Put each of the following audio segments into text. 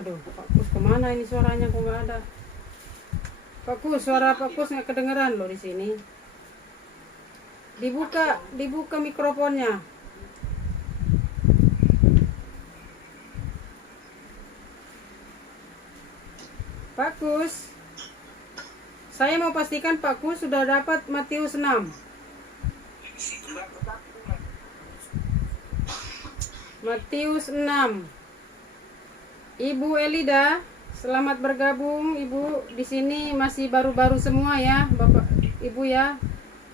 Aduh, Pak Kus kemana ini suaranya kok nggak ada? Pak Kus, suara Pak Kus nggak kedengeran loh di sini. Dibuka mikrofonnya. Pak Kus, saya mau pastikan Pak Kus sudah dapat Matius 6. Matius 6. Ibu Elida, selamat bergabung. Ibu di sini masih baru-baru semua ya, Bapak Ibu ya.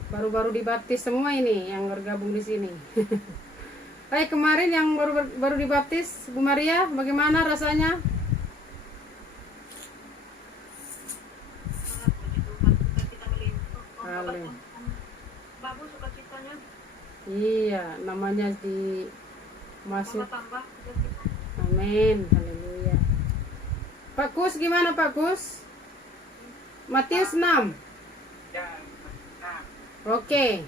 Baru-baru dibaptis semua ini yang bergabung di sini. Hai, kemarin yang baru dibaptis, Bu Maria, bagaimana rasanya? Halo. Bagus sukacitanya. Iya, namanya di masuk. Amin, haleluya. Pak Kus, gimana Pak Kus? Matius 6. Oke.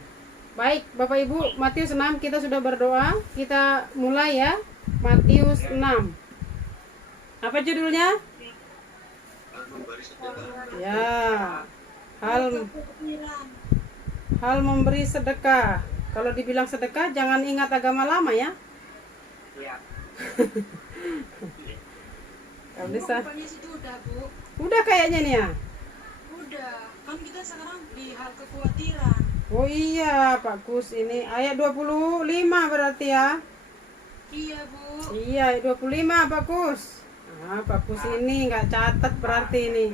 Baik, Bapak Ibu, Matius 6 kita sudah berdoa. Kita mulai ya. Matius 6. Apa judulnya? Ya. Hal memberi sedekah. Kalau dibilang sedekah jangan ingat agama lama ya. Kalau bisa. Udah kayaknya nih ya. Udah, kan kita sekarang di hal kekhawatiran. Oh iya, Pak Kus, ini ayat 25 berarti ya. Iya, Bu. Iya, 25 Pak Kus. Nah, Pak Kus ini nggak catat berarti ini.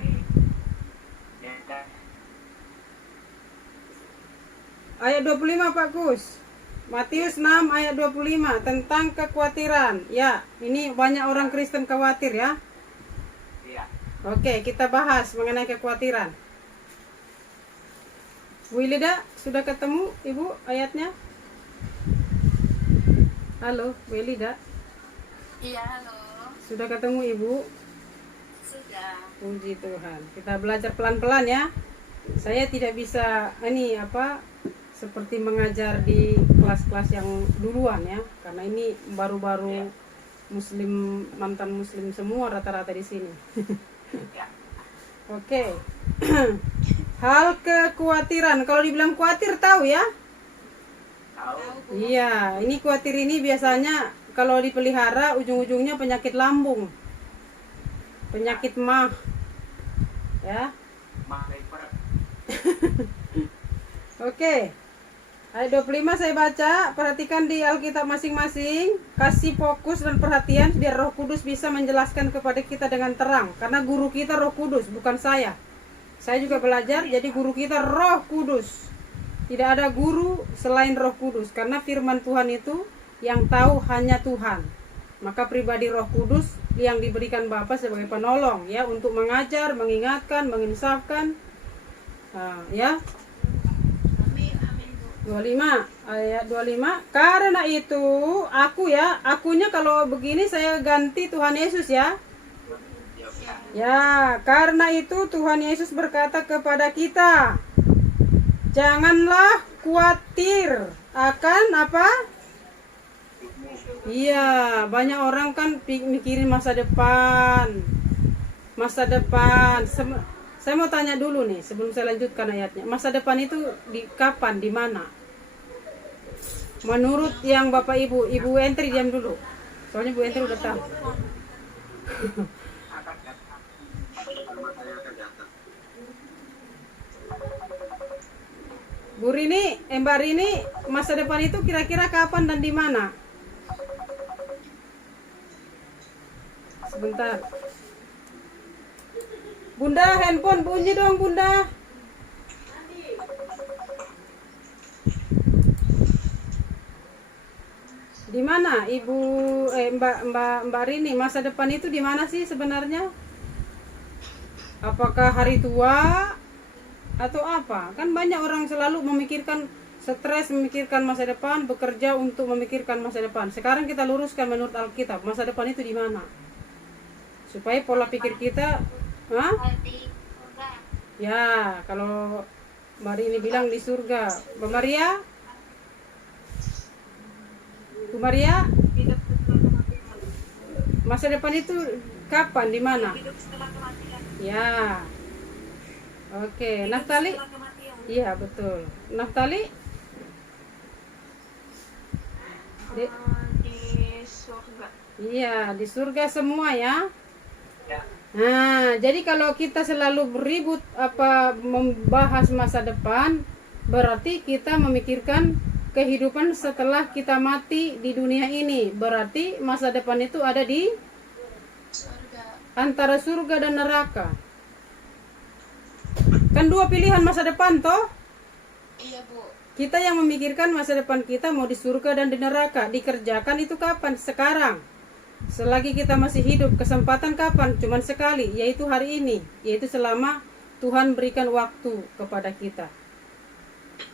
Ayat 25 Pak Kus. Matius 6 ayat 25 tentang kekhawatiran. Ya, ini banyak orang Kristen khawatir ya. Oke, kita bahas mengenai kekhawatiran. Bu Ilida, sudah ketemu Ibu ayatnya? Halo, Bu Ilida. Iya, halo. Sudah ketemu Ibu? Sudah. Puji Tuhan. Kita belajar pelan-pelan ya. Saya tidak bisa seperti mengajar di kelas-kelas yang duluan ya, karena ini baru-baru muslim, mantan muslim semua rata-rata di sini. Oke. Hal kekhawatiran. Kalau dibilang khawatir tahu ya? Tahu. Iya, ini khawatir ini biasanya kalau dipelihara ujung-ujungnya penyakit lambung. Penyakit mah. Ya. Oke. Ayat 25 saya baca, perhatikan di Alkitab masing-masing, kasih fokus dan perhatian biar Roh Kudus bisa menjelaskan kepada kita dengan terang, karena guru kita Roh Kudus, bukan saya. Saya juga belajar, jadi guru kita Roh Kudus. Tidak ada guru selain Roh Kudus, karena firman Tuhan itu yang tahu hanya Tuhan. Maka pribadi Roh Kudus yang diberikan Bapa sebagai penolong ya, untuk mengajar, mengingatkan, menginsafkan. Nah, ya. 25 ayat 25. Karena itu akunya kalau begini saya ganti Tuhan Yesus ya. Ya, karena itu Tuhan Yesus berkata kepada kita, janganlah khawatir akan apa? Iya, banyak orang kan mikirin masa depan. Saya mau tanya dulu nih sebelum saya lanjutkan ayatnya. Masa depan itu di kapan, di mana? Menurut yang Bapak Ibu Entri diam dulu. Soalnya Bu Entri udah tahu. Bu Rini, Mbak Rini, masa depan itu kira-kira kapan dan di mana? Sebentar. Bunda, handphone bunyi dong, Bunda. Di mana Ibu Mbak Rini, masa depan itu di mana sih sebenarnya? Apakah hari tua atau apa? Kan banyak orang selalu memikirkan stres, memikirkan masa depan, bekerja untuk memikirkan masa depan. Sekarang kita luruskan menurut Alkitab, masa depan itu di mana? Supaya pola pikir kita, ya, kalau Mbak Rini bilang di surga. Bu Maria? Bu Maria? Masa depan itu Kapan? Di mana? Hidup setelah kematian. Ya. Oke, Hidup Naftali? setelah kematian. Iya, betul. Naftali? Di, Di surga. iya, di surga semua ya. Ya. Nah, jadi kalau kita selalu beribut membahas masa depan, berarti kita memikirkan kehidupan setelah kita mati di dunia ini. Berarti masa depan itu ada di Surga. antara surga dan neraka. Kan dua pilihan masa depan toh? Iya, Bu. Kita yang memikirkan masa depan kita mau di surga dan di neraka. Dikerjakan itu kapan? Sekarang. Selagi kita masih hidup, kesempatan kapan? Cuman sekali, yaitu hari ini. Yaitu selama Tuhan berikan waktu kepada kita.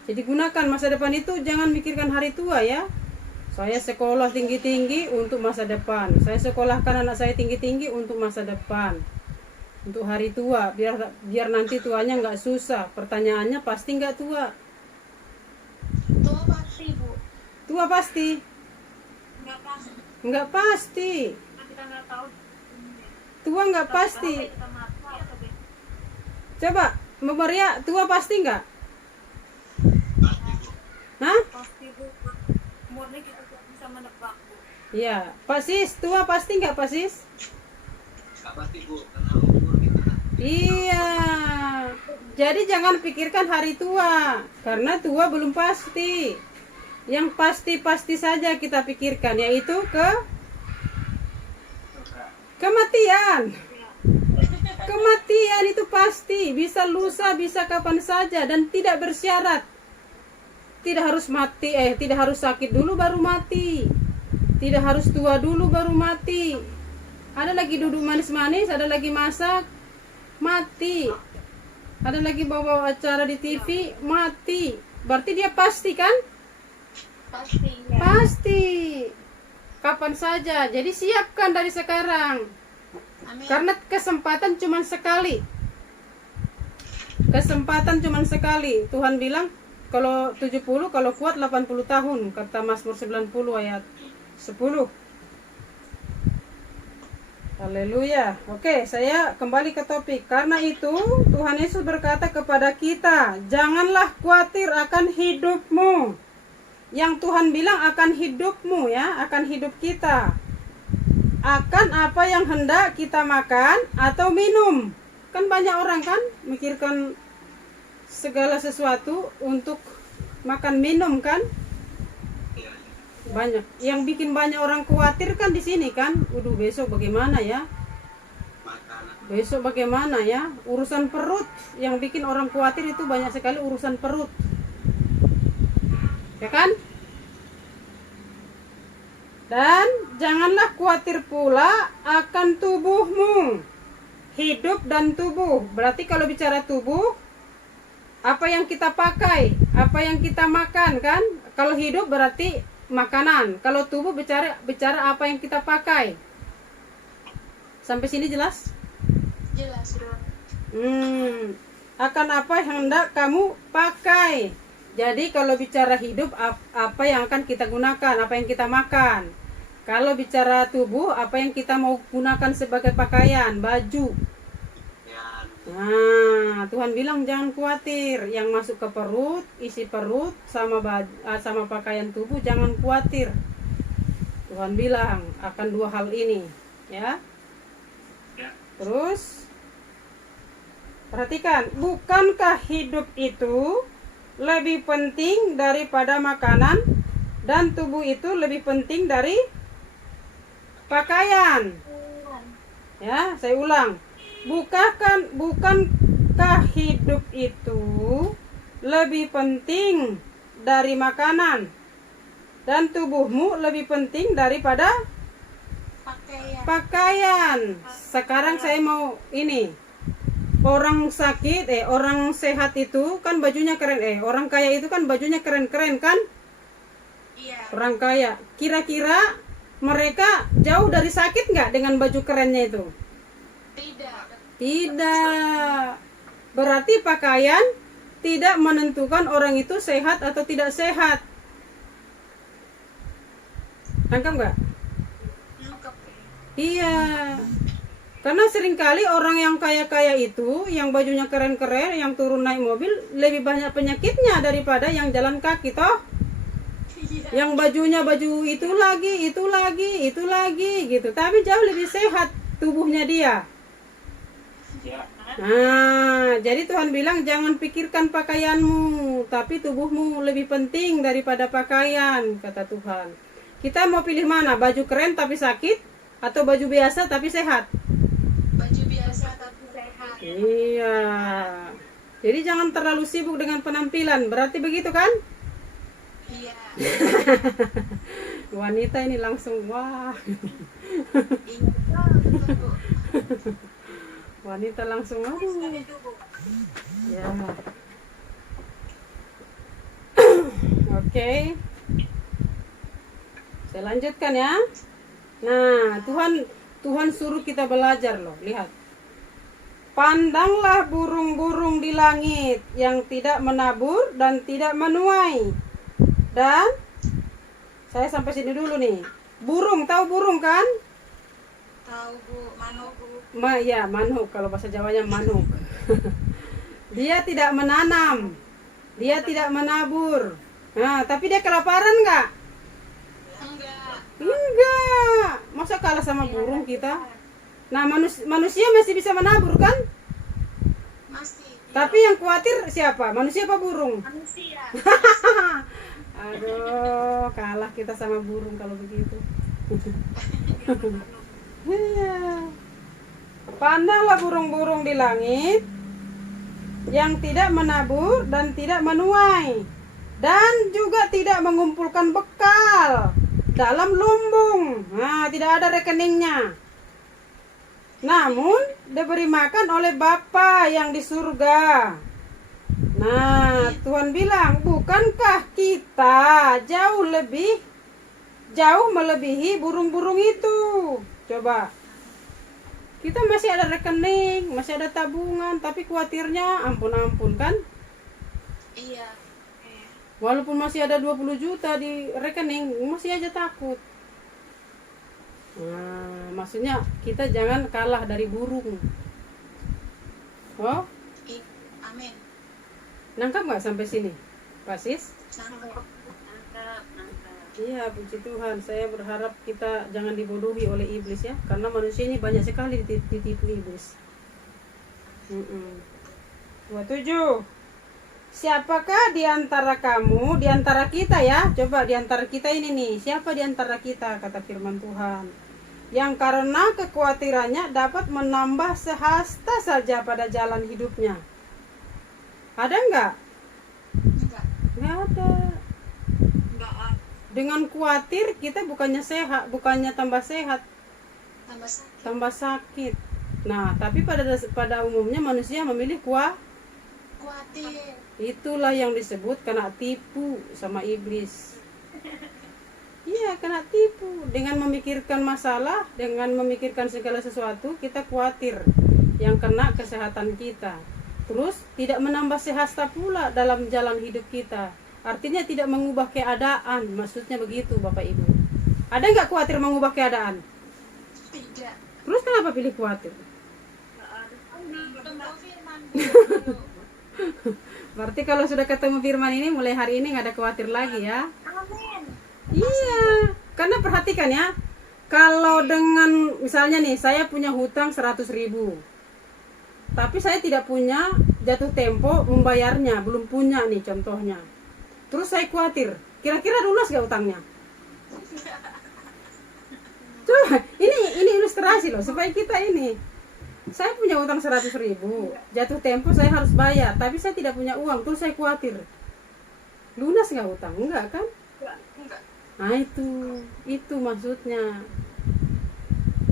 Jadi gunakan masa depan itu, jangan mikirkan hari tua ya. Saya sekolah tinggi-tinggi untuk masa depan. Saya sekolahkan anak saya tinggi-tinggi untuk masa depan. Untuk hari tua, biar nanti tuanya nggak susah. Pertanyaannya pasti nggak tua. Tua pasti, Bu. Tua pasti. Nggak pasti. Nggak pasti. Kan kita nggak tahu. Tua nggak pasti. Kita mati atau beda. Coba, Mbak Maria, tua pasti nggak? Hah? Pasti Bu. Murni kita tidak bisa menebak Bu. Iya. Pak Sis, tua pasti nggak Pak Sis? Nggak pasti Bu, karena umur kita. Iya. Jadi jangan pikirkan hari tua, karena tua belum pasti. Yang pasti-pasti saja kita pikirkan, yaitu kematian. Kematian itu pasti, bisa lusa, bisa kapan saja, dan tidak bersyarat. Tidak harus mati, tidak harus sakit dulu baru mati. Tidak harus tua dulu baru mati. Ada lagi duduk manis-manis, ada lagi masak, mati. Ada lagi bawa acara di TV, mati. Berarti dia pasti kan? Pasti. Pasti. Kapan saja. Jadi siapkan dari sekarang. Amin. Karena kesempatan cuma sekali. Kesempatan cuma sekali. Tuhan bilang kalau 70, kalau kuat 80 tahun, kata Mazmur 90 ayat 10. Haleluya. Oke, saya kembali ke topik. Karena itu Tuhan Yesus berkata kepada kita, janganlah khawatir akan hidupmu. Yang Tuhan bilang akan hidupmu ya, akan hidup kita. Akan apa yang hendak kita makan atau minum. Kan banyak orang kan mikirkan segala sesuatu untuk makan minum kan? Ya, Banyak. Yang bikin banyak orang khawatir kan di sini kan. Waduh, besok bagaimana ya? makanan. Besok bagaimana ya? Urusan perut. Yang bikin orang khawatir itu banyak sekali urusan perut. Ya kan? Dan janganlah khawatir pula akan tubuhmu. Hidup dan tubuh. Berarti kalau bicara tubuh, apa yang kita pakai, apa yang kita makan kan? Kalau hidup berarti makanan. Kalau tubuh bicara apa yang kita pakai. Sampai sini jelas? Jelas, Bu. Akan apa yang hendak kamu pakai. Jadi kalau bicara hidup, apa yang akan kita gunakan, apa yang kita makan. Kalau bicara tubuh, apa yang kita mau gunakan sebagai pakaian, baju. Ya, Nah, Tuhan bilang jangan khawatir. Yang masuk ke perut, isi perut sama sama pakaian tubuh, jangan khawatir. Tuhan bilang akan dua hal ini, ya. ya. Terus perhatikan, bukankah hidup itu lebih penting daripada makanan dan tubuh itu lebih penting dari pakaian? Ya, saya ulang. Bukankah hidup itu lebih penting dari makanan dan tubuhmu lebih penting daripada pakaian? Sekarang saya mau ini. Orang sakit, orang sehat itu kan bajunya keren, orang kaya itu kan bajunya keren-keren kan? Iya. Orang kaya. Kira-kira mereka jauh dari sakit nggak dengan baju kerennya itu? Tidak. Tidak. Berarti pakaian tidak menentukan orang itu sehat atau tidak sehat. Tangkap nggak? Lengkap. Iya. Karena seringkali orang yang kaya-kaya itu, yang bajunya keren-keren, yang turun naik mobil, lebih banyak penyakitnya daripada yang jalan kaki toh. Yang bajunya baju itu lagi gitu. Tapi jauh lebih sehat tubuhnya dia. Ya. Nah, jadi Tuhan bilang jangan pikirkan pakaianmu, tapi tubuhmu lebih penting daripada pakaian, kata Tuhan. Kita mau pilih mana? Baju keren tapi sakit atau baju biasa tapi sehat? Baju biasa tapi sehat. Iya. Jadi jangan terlalu sibuk dengan penampilan. Berarti begitu kan? Iya. Wanita ini langsung wah. Iya, betul Bu. Wanita langsung aduh. Ya. Oke. Saya lanjutkan ya. Nah, Tuhan suruh kita belajar loh. Lihat. Pandanglah burung-burung di langit yang tidak menabur dan tidak menuai. Dan saya sampai sini dulu nih. Burung, tahu burung kan? Tahu Bu, manuk Bu. Ya, manuk, kalau bahasa Jawanya manuk. Dia tidak menanam. Dia tidak menabur. Nah, tapi dia kelaparan enggak? Enggak. Enggak. Masa kalah sama burung kita? Nah, manusia masih bisa menabur kan? Masih. Tapi yang khawatir siapa? Manusia apa burung? Manusia. Aduh, kalah kita sama burung kalau begitu. Iya. Pandanglah burung-burung di langit yang tidak menabur dan tidak menuai dan juga tidak mengumpulkan bekal dalam lumbung. Nah, tidak ada rekeningnya. Namun diberi makan oleh Bapa yang di surga. Nah, Tuhan bilang, bukankah kita jauh melebihi burung-burung itu? Coba. Kita masih ada rekening, masih ada tabungan, tapi khawatirnya ampun-ampun kan? Iya. Walaupun masih ada 20 juta di rekening, masih aja takut. Nah, maksudnya kita jangan kalah dari burung. Oh, Amin. nangkap nggak sampai sini, Pak Sis? Nangkep. Iya, puji Tuhan. Saya berharap kita jangan dibodohi oleh iblis ya, karena manusia ini banyak sekali ditipu iblis. 27. Siapakah di antara kamu, di antara kita ya? Coba di antara kita ini nih, siapa di antara kita, kata firman Tuhan, yang karena kekhawatirannya dapat menambah sehasta saja pada jalan hidupnya? Ada enggak? Enggak. Enggak ada. Enggak ada. Dengan khawatir kita bukannya sehat, bukannya tambah sehat, Tambah sakit. tambah sakit. Nah, tapi pada umumnya manusia memilih Khawatir. itulah yang disebut kena tipu sama iblis. Iya, kena tipu. Dengan memikirkan masalah, dengan memikirkan segala sesuatu, kita khawatir yang kena kesehatan kita. Terus tidak menambah sehasta pula dalam jalan hidup kita. Artinya tidak mengubah keadaan. Maksudnya begitu Bapak Ibu. Ada nggak khawatir mengubah keadaan? Tidak. Terus kenapa pilih khawatir? Ketemu firman Bu. Berarti kalau sudah ketemu firman ini, mulai hari ini nggak ada khawatir lagi ya. Amin. Iya, karena perhatikan ya, kalau dengan misalnya nih, saya punya hutang 100.000, tapi saya tidak punya jatuh tempo membayarnya, belum punya nih contohnya. Terus saya khawatir, kira-kira lunas gak utangnya? Coba, ini ilustrasi loh, supaya kita ini, saya punya utang 100.000, jatuh tempo saya harus bayar, tapi saya tidak punya uang, terus saya khawatir, lunas gak utang? Enggak kan? Enggak. Nah itu maksudnya.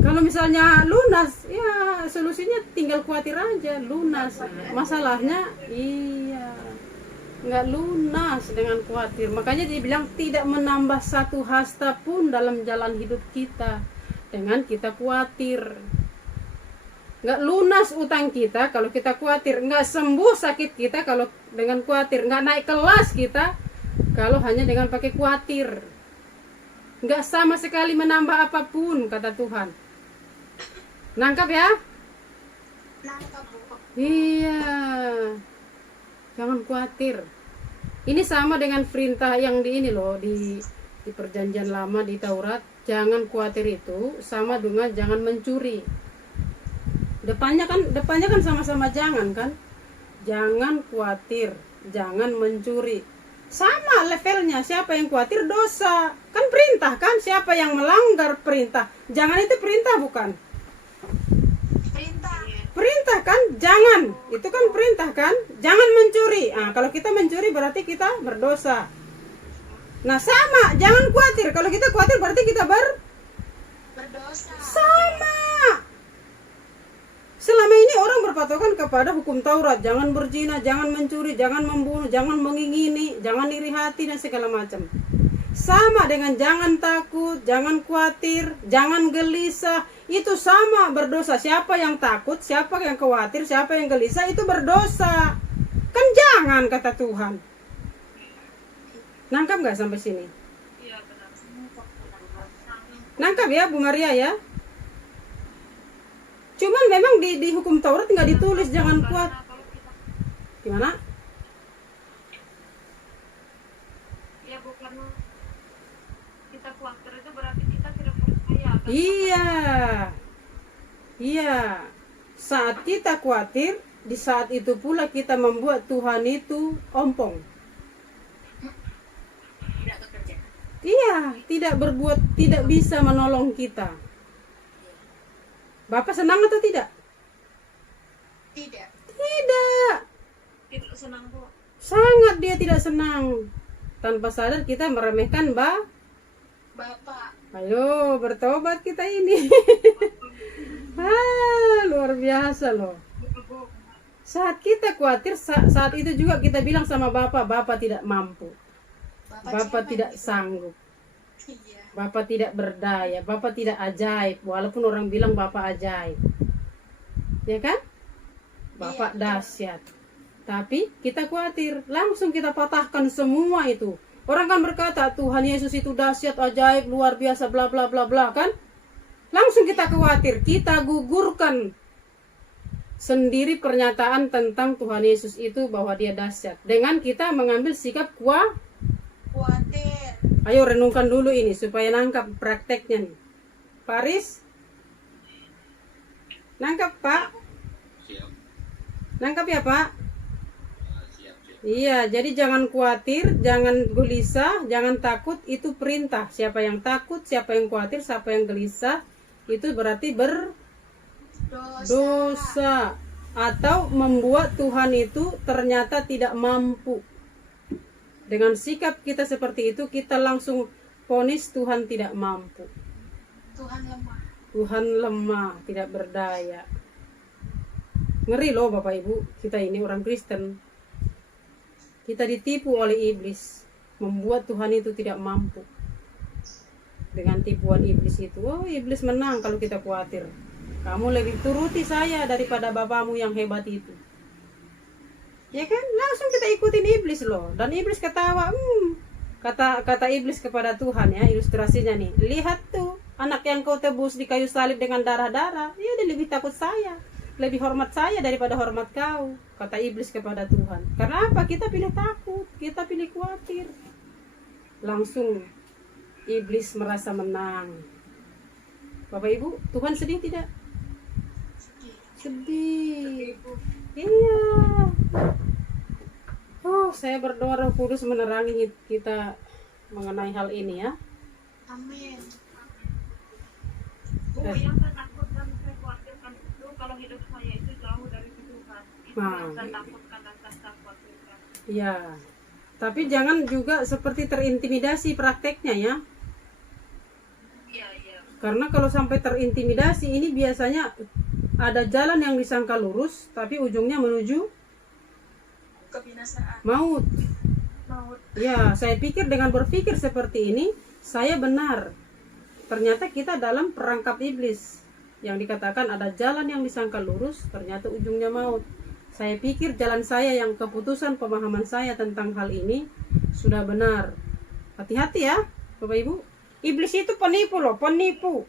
Kalau misalnya lunas, ya solusinya tinggal khawatir aja, lunas. Masalahnya, iya, nggak lunas dengan khawatir. Makanya dia bilang tidak menambah satu hasta pun dalam jalan hidup kita dengan kita khawatir. Nggak lunas utang kita kalau kita khawatir, nggak sembuh sakit kita kalau dengan khawatir, nggak naik kelas kita kalau hanya dengan pakai khawatir. Nggak sama sekali menambah apapun, kata Tuhan. Nangkap ya? Nangkap Bu. Iya. Jangan khawatir. Ini sama dengan perintah yang di ini loh, di perjanjian lama di Taurat. Jangan khawatir itu sama dengan jangan mencuri. Depannya kan sama-sama jangan kan? Jangan khawatir, jangan mencuri. Sama levelnya, siapa yang khawatir dosa. Kan perintah kan, siapa yang melanggar perintah. Jangan itu perintah bukan? Perintah. Perintah kan, jangan. Itu kan perintah kan? Jangan mencuri. Nah, kalau kita mencuri berarti kita berdosa. Nah, sama, jangan khawatir. Kalau kita khawatir berarti kita Berdosa. sama. Selama ini orang berpatokan kepada hukum Taurat, jangan berzina, jangan mencuri, jangan membunuh, jangan mengingini, jangan iri hati dan segala macam. Sama dengan jangan takut, jangan khawatir, jangan gelisah, itu sama berdosa. Siapa yang takut, siapa yang khawatir, siapa yang gelisah itu berdosa. Kan jangan kata Tuhan. Nangkap nggak sampai sini? Iya benar. Nangkap ya Bu Maria ya? Cuman memang di hukum Taurat nggak ditulis jangan kuat. Gimana? Ya bukan kita khawatir itu berarti kita tidak percaya. Kan? Iya. Saat kita khawatir, di saat itu pula kita membuat Tuhan itu ompong. Tidak bekerja. Iya, tidak bisa menolong kita. Bapak senang atau tidak? Tidak. Tidak. Tidak senang Bu. Sangat dia tidak senang. Tanpa sadar kita meremehkan Bapak. Ayo bertobat kita ini. Luar biasa loh. Saat kita khawatir, saat itu juga kita bilang sama Bapak tidak mampu. Bapak siapa tidak yang sanggup. Iya. Bapak tidak berdaya, Bapak tidak ajaib, walaupun orang bilang Bapak ajaib. Ya kan? Bapak Iya, dahsyat. Tapi kita khawatir, langsung kita patahkan semua itu. Orang kan berkata, Tuhan Yesus itu dahsyat, ajaib, luar biasa, bla bla bla bla kan? Langsung kita khawatir, kita gugurkan sendiri pernyataan tentang Tuhan Yesus itu bahwa dia dahsyat. Dengan kita mengambil sikap Khawatir. Ayo renungkan dulu ini supaya nangkap prakteknya nih. Paris? Nangkap Pak? Siap. Nangkap ya Pak? Siap. Iya, jadi jangan khawatir, jangan gelisah, jangan takut, itu perintah. Siapa yang takut, siapa yang khawatir, siapa yang gelisah, itu berarti berdosa. Atau membuat Tuhan itu ternyata tidak mampu. Dengan sikap kita seperti itu, kita langsung vonis Tuhan tidak mampu. Tuhan lemah, tidak berdaya. Ngeri loh Bapak Ibu, kita ini orang Kristen. Kita ditipu oleh iblis, membuat Tuhan itu tidak mampu. Dengan tipuan iblis itu, oh iblis menang kalau kita khawatir. Kamu lebih turuti saya daripada bapamu yang hebat itu. Ya kan, langsung kita ikutin iblis loh. Dan iblis ketawa. Kata iblis kepada Tuhan ya, ilustrasinya nih. Lihat tuh, anak yang kau tebus di kayu salib dengan darah-darah. Dia lebih takut saya, lebih hormat saya daripada hormat kau. Kata iblis kepada Tuhan. Karena apa? Kita pilih takut, kita pilih khawatir. Langsung iblis merasa menang. Bapak Ibu, Tuhan sedih tidak? Sedih. Iya. Oh, saya berdoa Roh Kudus menerangi kita mengenai hal ini ya. Amin. Bu, yang saya takutkan, saya khawatirkan itu kalau hidup saya itu jauh dari Tuhan. Itu yang saya takutkan dan saya khawatirkan. Iya. Tapi jangan juga seperti terintimidasi prakteknya ya. Iya. Karena kalau sampai terintimidasi ini biasanya ada jalan yang disangka lurus tapi ujungnya menuju Kebinasaan. maut. Maut. Ya, saya pikir dengan berpikir seperti ini saya benar. Ternyata kita dalam perangkap iblis. Yang dikatakan ada jalan yang disangka lurus, ternyata ujungnya maut. Saya pikir jalan saya yang keputusan pemahaman saya tentang hal ini sudah benar. Hati-hati ya, Bapak Ibu. Iblis itu penipu loh, penipu.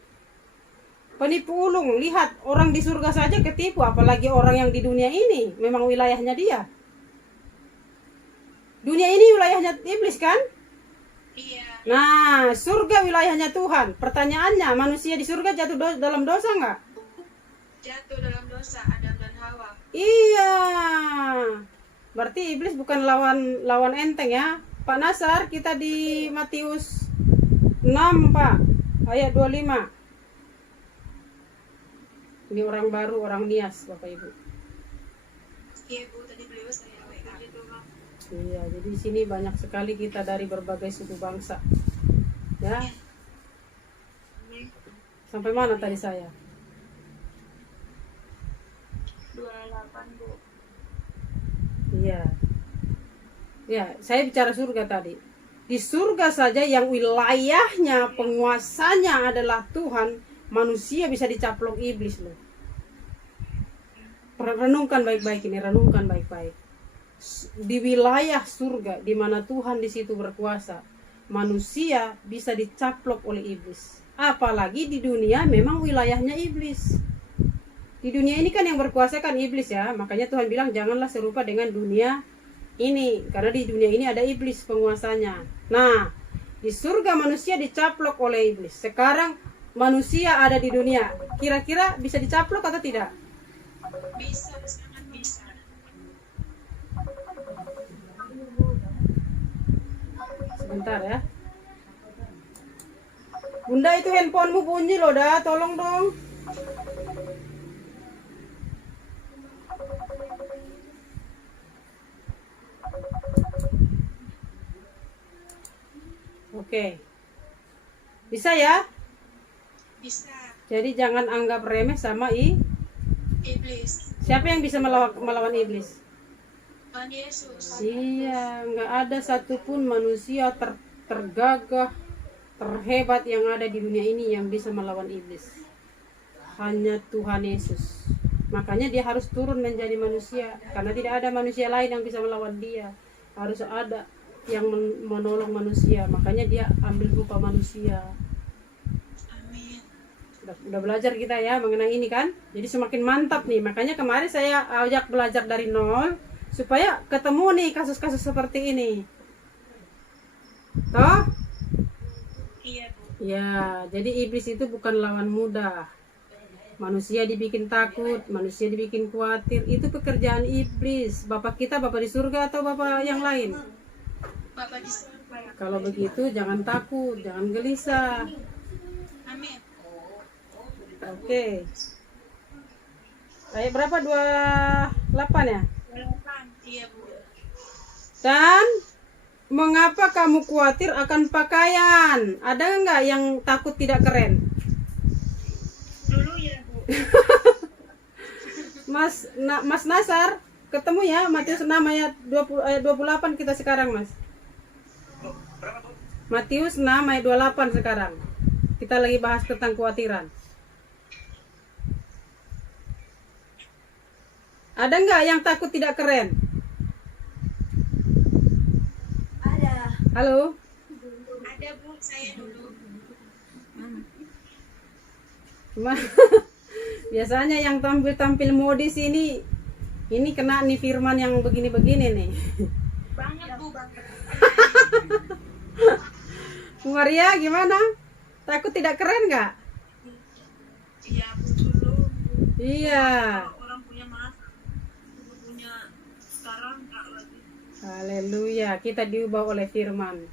Penipu ulung, lihat orang di surga saja ketipu, apalagi orang yang di dunia ini, memang wilayahnya dia. Dunia ini wilayahnya iblis kan? Iya. Nah, surga wilayahnya Tuhan. Pertanyaannya, manusia di surga jatuh dalam dosa nggak? Jatuh dalam dosa Adam dan Hawa. Iya. Berarti iblis bukan lawan enteng ya. Pak Nasar, kita di Matius 6, Pak. Ayat 25. Ini orang baru, orang Nias, Bapak Ibu. Iya Bu, tadi beliau saya WA. Iya, jadi di sini banyak sekali kita dari berbagai suku bangsa. Ya. Sampai mana tadi saya? 28 Bu. Iya. Ya, saya bicara surga tadi. Di surga saja yang wilayahnya, penguasanya adalah Tuhan, manusia bisa dicaplok iblis loh. Renungkan baik-baik ini, renungkan baik-baik. Di wilayah surga, di mana Tuhan di situ berkuasa, manusia bisa dicaplok oleh iblis. Apalagi di dunia memang wilayahnya iblis. Di dunia ini kan yang berkuasa kan iblis ya. Makanya Tuhan bilang janganlah serupa dengan dunia ini, karena di dunia ini ada iblis penguasanya. Nah, di surga manusia dicaplok oleh iblis. Sekarang manusia ada di dunia, kira-kira bisa dicaplok atau tidak? Bisa, sangat bisa. Sebentar ya. Bunda, itu handphonemu bunyi loh dah, tolong dong. Oke. Bisa ya? Bisa. Jadi jangan anggap remeh sama Iblis. siapa yang bisa melawan iblis? Tuhan Yesus. Iya, nggak ada satupun manusia tergagah, terhebat yang ada di dunia ini yang bisa melawan iblis. Hanya Tuhan Yesus. Makanya dia harus turun menjadi manusia, karena tidak ada manusia lain yang bisa melawan dia. Harus ada yang menolong manusia. Makanya dia ambil rupa manusia. Amin. Udah belajar kita ya mengenai ini kan, jadi semakin mantap nih. Makanya kemarin saya ajak belajar dari nol supaya ketemu nih kasus-kasus seperti ini, toh? Iya Bu. Ya, jadi iblis itu bukan lawan mudah. Manusia dibikin takut, manusia dibikin khawatir, itu pekerjaan iblis. Bapak kita bapak di surga atau bapak yang lain? Bapak di surga. Kalau begitu jangan takut, jangan gelisah. Amin. Oke. Ayat berapa? 28 ya? Iya Bu. Dan mengapa kamu khawatir akan pakaian? Ada nggak yang takut tidak keren? Dulu ya Bu. Mas Nasar, ketemu ya Matius 6 ayat 28 kita sekarang, Mas. Matius 6 ayat 28 sekarang. Kita lagi bahas tentang kekhawatiran. Ada nggak yang takut tidak keren? Ada. Halo? Ada Bu, saya dulu. Cuma biasanya yang tampil modis ini kena nih firman yang begini-begini nih. Banget Bu, banget. Bu Maria gimana? Takut tidak keren nggak? Iya Bu, dulu Iya. orang punya masa, punya sekarang enggak lagi. Haleluya, kita diubah oleh firman.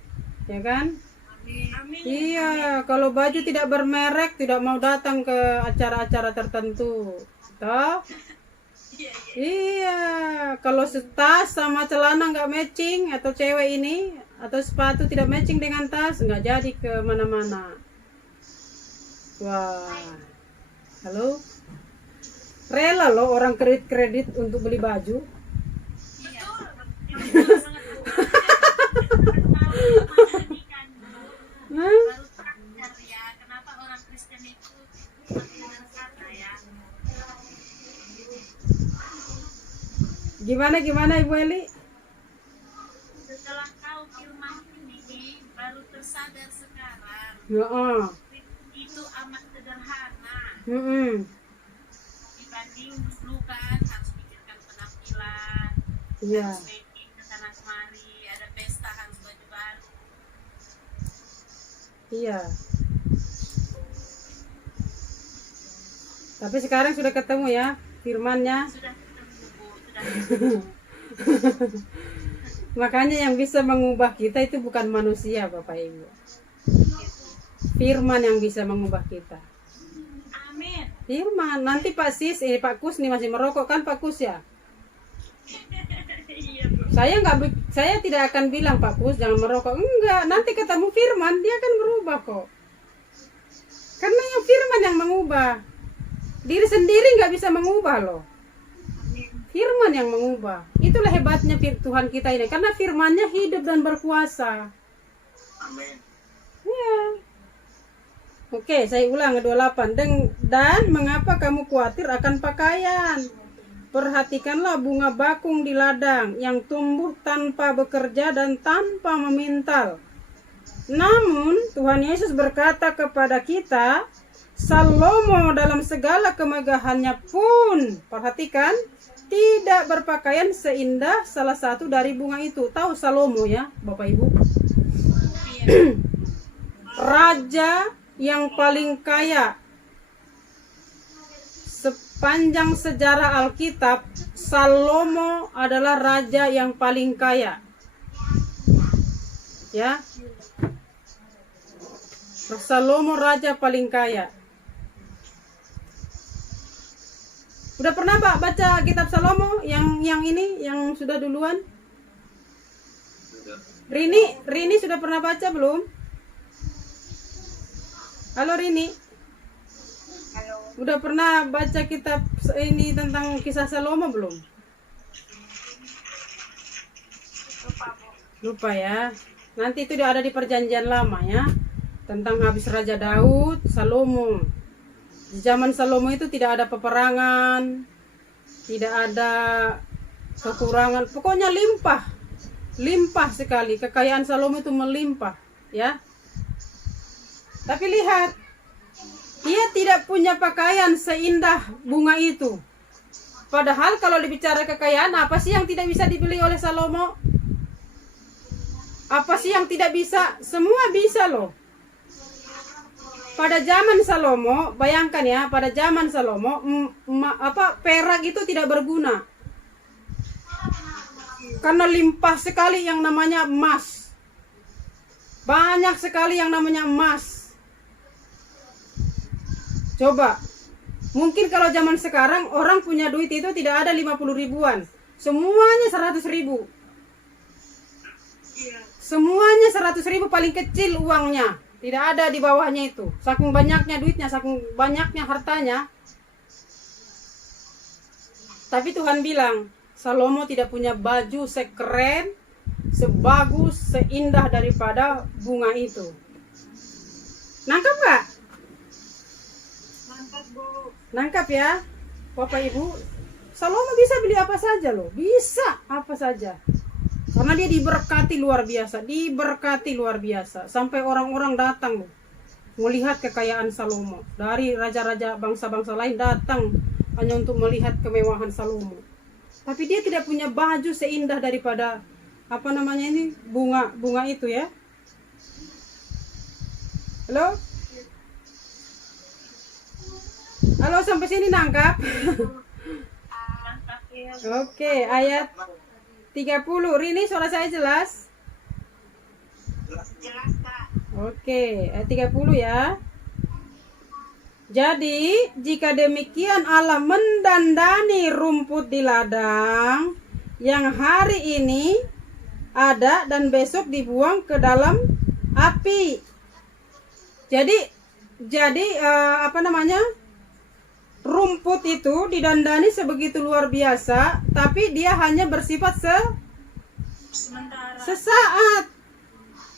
Ya kan? Amin. Amin. Iya, kalau baju tidak bermerek tidak mau datang ke acara-acara tertentu. Toh? Iya, iya. Iya, kalau tas sama celana nggak matching atau cewek ini atau sepatu tidak matching dengan tas nggak jadi ke mana-mana. Wah, halo, rela loh orang kredit untuk beli baju. Hah? Baru sadar ya, kenapa orang Kristen itu sederhana ya. Gimana Ibu Eli? Setelah tahu firman ini, baru tersadar sekarang. Heeh. Itu amat sederhana. Dibanding dulu kan harus pikirkan penampilan, Iya. harus wedding ke sana kemari, ada pesta harus baju baru. Iya. Tapi sekarang sudah ketemu ya firman-Nya. Sudah ketemu Bu, sudah ketemu. Makanya yang bisa mengubah kita itu bukan manusia, Bapak Ibu. Firman yang bisa mengubah kita. Amin. Firman. Nanti Pak Sis, Pak Kus nih masih merokok kan Pak Kus ya? Iya Bu. Saya tidak akan bilang Pak Kus jangan merokok. Enggak, nanti ketemu firman dia akan berubah kok. Karena yang firman yang mengubah. Diri sendiri nggak bisa mengubah loh. Firman yang mengubah. Itulah hebatnya Tuhan kita ini. Karena firman-Nya hidup dan berkuasa. Amin. Ya. Oke, saya ulang ke 28. Dan mengapa kamu khawatir akan pakaian? Perhatikanlah bunga bakung di ladang yang tumbuh tanpa bekerja dan tanpa memintal. Namun Tuhan Yesus berkata kepada kita, Salomo dalam segala kemegahannya pun, perhatikan, tidak berpakaian seindah salah satu dari bunga itu. Tahu Salomo ya, Bapak Ibu? Raja yang paling kaya sepanjang sejarah Alkitab. Salomo adalah raja yang paling kaya. Ya. Salomo raja paling kaya. Udah pernah Pak baca kitab Salomo yang ini yang sudah duluan? Sudah. Rini sudah pernah baca belum? Halo Rini. Halo. Udah pernah baca kitab ini tentang kisah Salomo belum? Lupa Bu. Lupa ya. Nanti itu ada di Perjanjian Lama ya. Tentang habis Raja Daud, Salomo. Di zaman Salomo itu tidak ada peperangan, tidak ada kekurangan, pokoknya limpah sekali. Kekayaan Salomo itu melimpah, ya. Tapi lihat, dia tidak punya pakaian seindah bunga itu. Padahal kalau dibicara kekayaan, apa sih yang tidak bisa dibeli oleh Salomo? Apa sih yang tidak bisa? Semua bisa loh. Pada zaman Salomo, bayangkan ya, pada zaman Salomo, perak itu tidak berguna. Karena limpah sekali yang namanya emas. Banyak sekali yang namanya emas. Coba, mungkin kalau zaman sekarang orang punya duit itu tidak ada 50 ribuan. Semuanya 100 ribu. Semuanya 100 ribu paling kecil uangnya. Tidak ada di bawahnya itu. Saking banyaknya duitnya, saking banyaknya hartanya. Tapi Tuhan bilang, Salomo tidak punya baju sekeren, sebagus, seindah daripada bunga itu. Nangkap gak? Mantap Bu. Nangkap ya, Bapak Ibu. Salomo bisa beli apa saja loh. Bisa apa saja. Karena dia diberkati luar biasa, sampai orang-orang datang loh, melihat kekayaan Salomo. Dari raja-raja bangsa-bangsa lain datang hanya untuk melihat kemewahan Salomo. Tapi dia tidak punya baju seindah daripada bunga itu ya. Halo? Halo, sampai sini nangkap? Mantap ya. Oke, ayat 30. Rini, suara saya jelas? Jelas Kak. Oke, ayat 30 ya. Jadi, jika demikian Allah mendandani rumput di ladang yang hari ini ada dan besok dibuang ke dalam api. Jadi rumput itu didandani sebegitu luar biasa, tapi dia hanya bersifat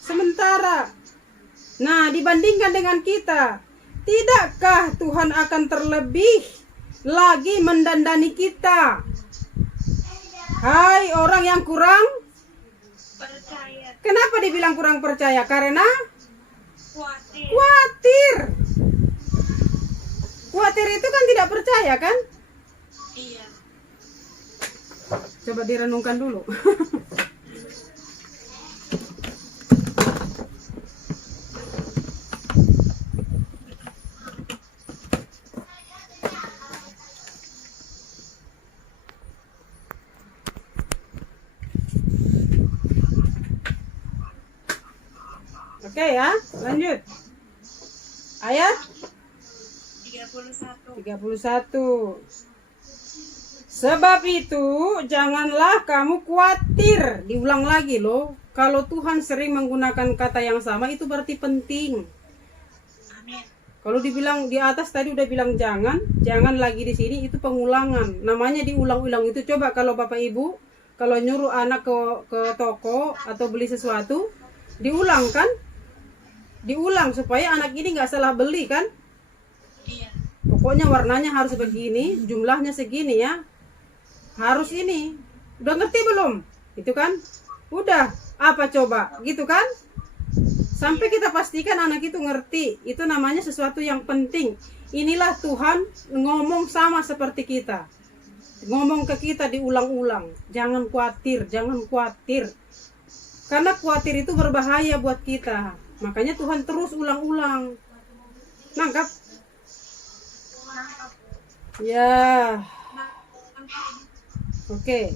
sementara. Nah, dibandingkan dengan kita, tidakkah Tuhan akan terlebih lagi mendandani kita? Hai orang yang kurang Percaya. Kenapa dibilang kurang percaya? Karena Khawatir. khawatir. Khawatir itu kan tidak percaya kan? Iya. Coba direnungkan dulu. Oke ya, lanjut. Ayat 31. Sebab itu janganlah kamu khawatir. Diulang lagi loh. Kalau Tuhan sering menggunakan kata yang sama itu berarti penting. Amin. Kalau dibilang di atas tadi udah bilang jangan lagi di sini itu pengulangan. Namanya diulang-ulang itu. Coba kalau Bapak Ibu kalau nyuruh anak ke toko atau beli sesuatu, diulang kan? Diulang supaya anak ini nggak salah beli kan? Iya. Pokoknya warnanya harus begini, jumlahnya segini ya. Harus ini. Udah ngerti belum? Itu kan? Udah. Apa coba? Gitu kan? Sampai kita pastikan anak itu ngerti. Itu namanya sesuatu yang penting. Inilah Tuhan ngomong sama seperti kita. Ngomong ke kita diulang-ulang. Jangan khawatir, jangan khawatir. Karena khawatir itu berbahaya buat kita. Makanya Tuhan terus ulang-ulang. Nangkap? Ya. Oke.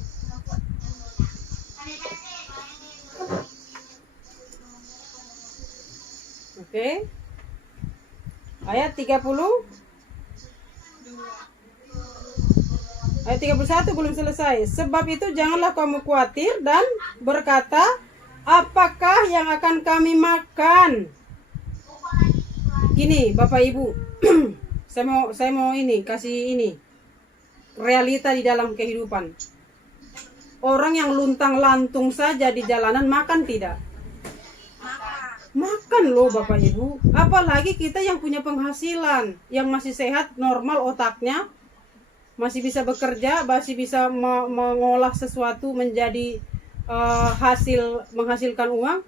Oke. Ayat 30. Ayat 31 belum selesai. Sebab itu janganlah kamu khawatir dan berkata, apakah yang akan kami makan? Gini, Bapak Ibu. saya mau ini kasih ini realita di dalam kehidupan. Orang yang luntang-lantung saja di jalanan makan tidak? Makan loh Bapak Ibu. Apalagi kita yang punya penghasilan, yang masih sehat, normal otaknya, masih bisa bekerja, masih bisa mengolah sesuatu menjadi menghasilkan uang.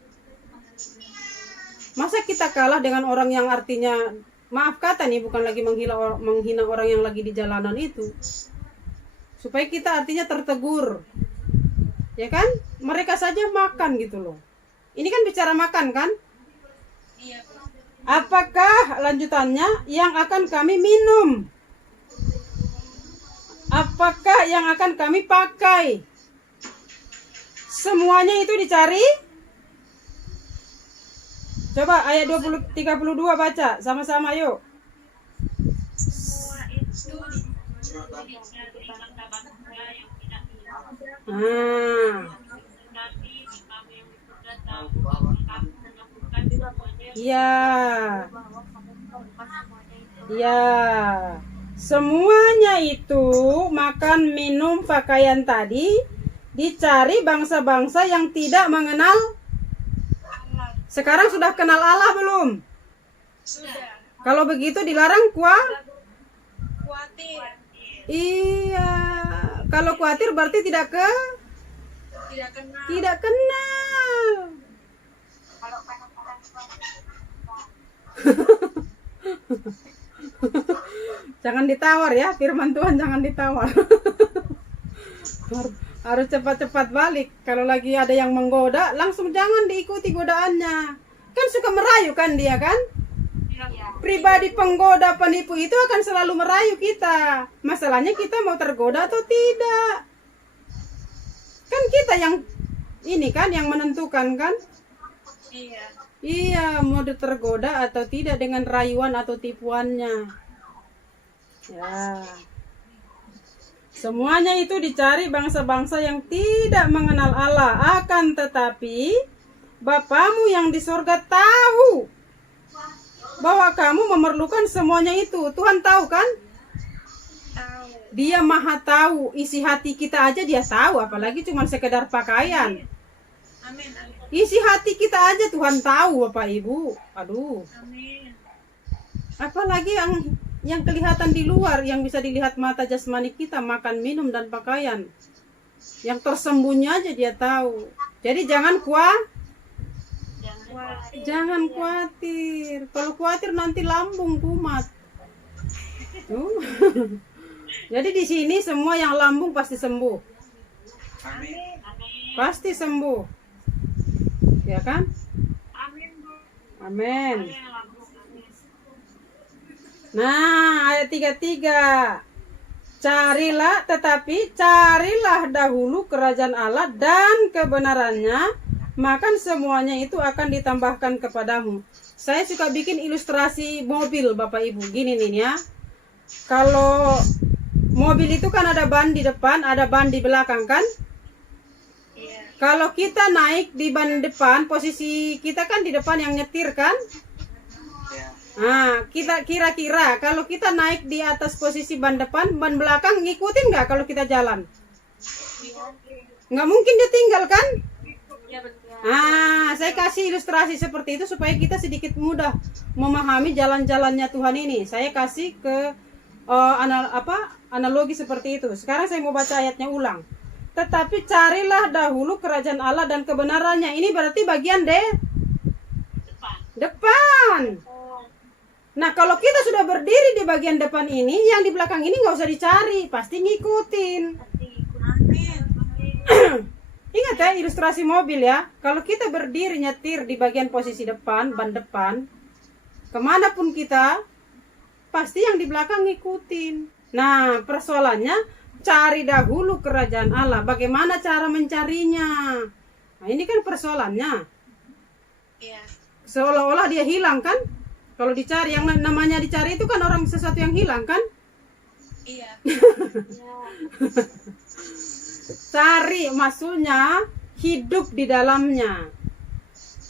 Masa kita kalah dengan orang yang artinya, maaf kata nih, bukan lagi menghina orang yang lagi di jalanan itu, supaya kita artinya tertegur, ya kan? Mereka saja makan gitu loh. Ini kan bicara makan kan? Iya. Apakah lanjutannya yang akan kami minum? Apakah yang akan kami pakai? Semuanya itu dicari. Coba ayat 32 baca sama-sama yuk. Semua itu dicari bangsa-bangsa yang tidak hilang. Tetapi kamu yang di surga tahu bahwa kamu melakukan semuanya. Iya. Iya. Semuanya itu makan, minum, pakaian tadi dicari bangsa-bangsa yang tidak mengenal. Sekarang sudah kenal Allah belum? Sudah. Kalau begitu dilarang Khawatir. Iya. Kalau khawatir berarti tidak Tidak kenal. Jangan ditawar ya, firman Tuhan jangan ditawar. Harus cepat-cepat balik. Kalau lagi ada yang menggoda, langsung jangan diikuti godaannya. Kan suka merayu kan dia kan? Pribadi penggoda penipu itu akan selalu merayu kita. Masalahnya kita mau tergoda atau tidak. Kan kita yang ini kan yang menentukan kan? Iya. Iya, mau tergoda atau tidak dengan rayuan atau tipuannya. Ya. Semuanya itu dicari bangsa-bangsa yang tidak mengenal Allah. Akan tetapi Bapamu yang di surga tahu bahwa kamu memerlukan semuanya itu. Tuhan tahu kan? Tahu. Dia maha tahu. Isi hati kita aja dia tahu. Apalagi cuma sekedar pakaian. Amin. Isi hati kita aja Tuhan tahu Bapak Ibu. Aduh. Amin. Apalagi yang kelihatan di luar, yang bisa dilihat mata jasmani kita, makan, minum, dan pakaian. Yang tersembunyi aja dia tahu. Jadi jangan khawatir. Kalau khawatir nanti lambung kumat. Jadi di sini semua yang lambung pasti sembuh. Amin. Pasti sembuh. Ya kan? Amin, Bu. Amin. Saya lambung, amin. Nah, ayat 33. Carilah dahulu kerajaan Allah dan kebenarannya, maka semuanya itu akan ditambahkan kepadamu. Saya suka bikin ilustrasi mobil, Bapak Ibu. Gini nih ya. Kalau mobil itu kan ada ban di depan, ada ban di belakang kan? Iya. Kalau kita naik di ban depan, posisi kita kan di depan yang nyetir kan? Ya. Nah, kita kira-kira kalau kita naik di atas posisi ban depan, ban belakang ngikutin nggak kalau kita jalan? Nggak mungkin dia tinggal kan? Ya, betul. Saya kasih ilustrasi seperti itu supaya kita sedikit mudah memahami jalan-jalannya Tuhan ini. Saya kasih ke analogi seperti itu. Sekarang saya mau baca ayatnya ulang. Tetapi carilah dahulu kerajaan Allah dan kebenarannya. Ini berarti bagian depan. Nah, kalau kita sudah berdiri di bagian depan ini, yang di belakang ini nggak usah dicari, pasti ngikutin. Ingat ya, ilustrasi mobil ya. Kalau kita berdiri nyetir di bagian posisi depan, ban depan, kemanapun kita, pasti yang di belakang ngikutin. Nah, persoalannya, cari dahulu kerajaan Allah. Bagaimana cara mencarinya? Nah, ini kan persoalannya. Iya. Seolah-olah dia hilang kan? Kalau dicari, yang namanya dicari itu kan orang sesuatu yang hilang kan? Iya. Cari maksudnya hidup di dalamnya.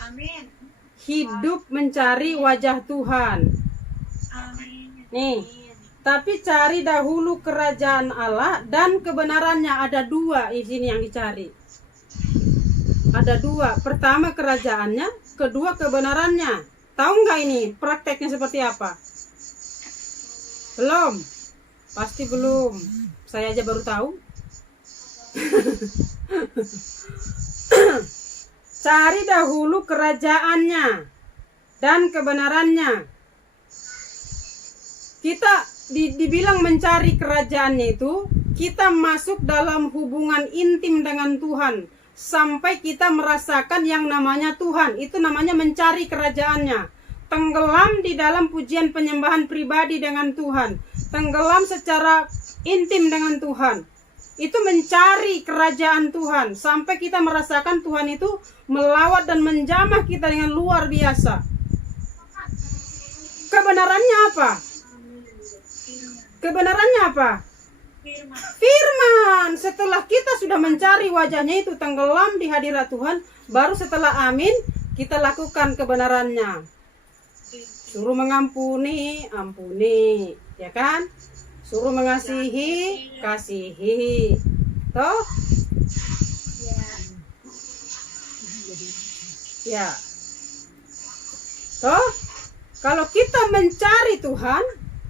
Amin. Hidup mencari wajah Tuhan. Amin. Nih, tapi cari dahulu kerajaan Allah dan kebenarannya. Ada dua di sini yang dicari. Ada dua. Pertama kerajaannya, kedua kebenarannya. Tahu nggak ini prakteknya seperti apa? Belum? Pasti belum. Saya aja baru tahu. Cari dahulu kerajaannya dan kebenarannya. Kita dibilang mencari kerajaannya itu, kita masuk dalam hubungan intim dengan Tuhan. Sampai kita merasakan yang namanya Tuhan. Itu namanya mencari kerajaannya. Tenggelam di dalam pujian penyembahan pribadi dengan Tuhan. Tenggelam secara intim dengan Tuhan. Itu mencari kerajaan Tuhan. Sampai kita merasakan Tuhan itu melawat dan menjamah kita dengan luar biasa. Kebenarannya apa? Kebenarannya apa? Firman. Setelah kita sudah mencari wajahnya itu, tenggelam di hadirat Tuhan, baru setelah amin kita lakukan kebenarannya. Suruh mengampuni, ampuni, ya kan? Suruh mengasihi, kasihi. Toh? Ya. Toh? Kalau kita mencari Tuhan,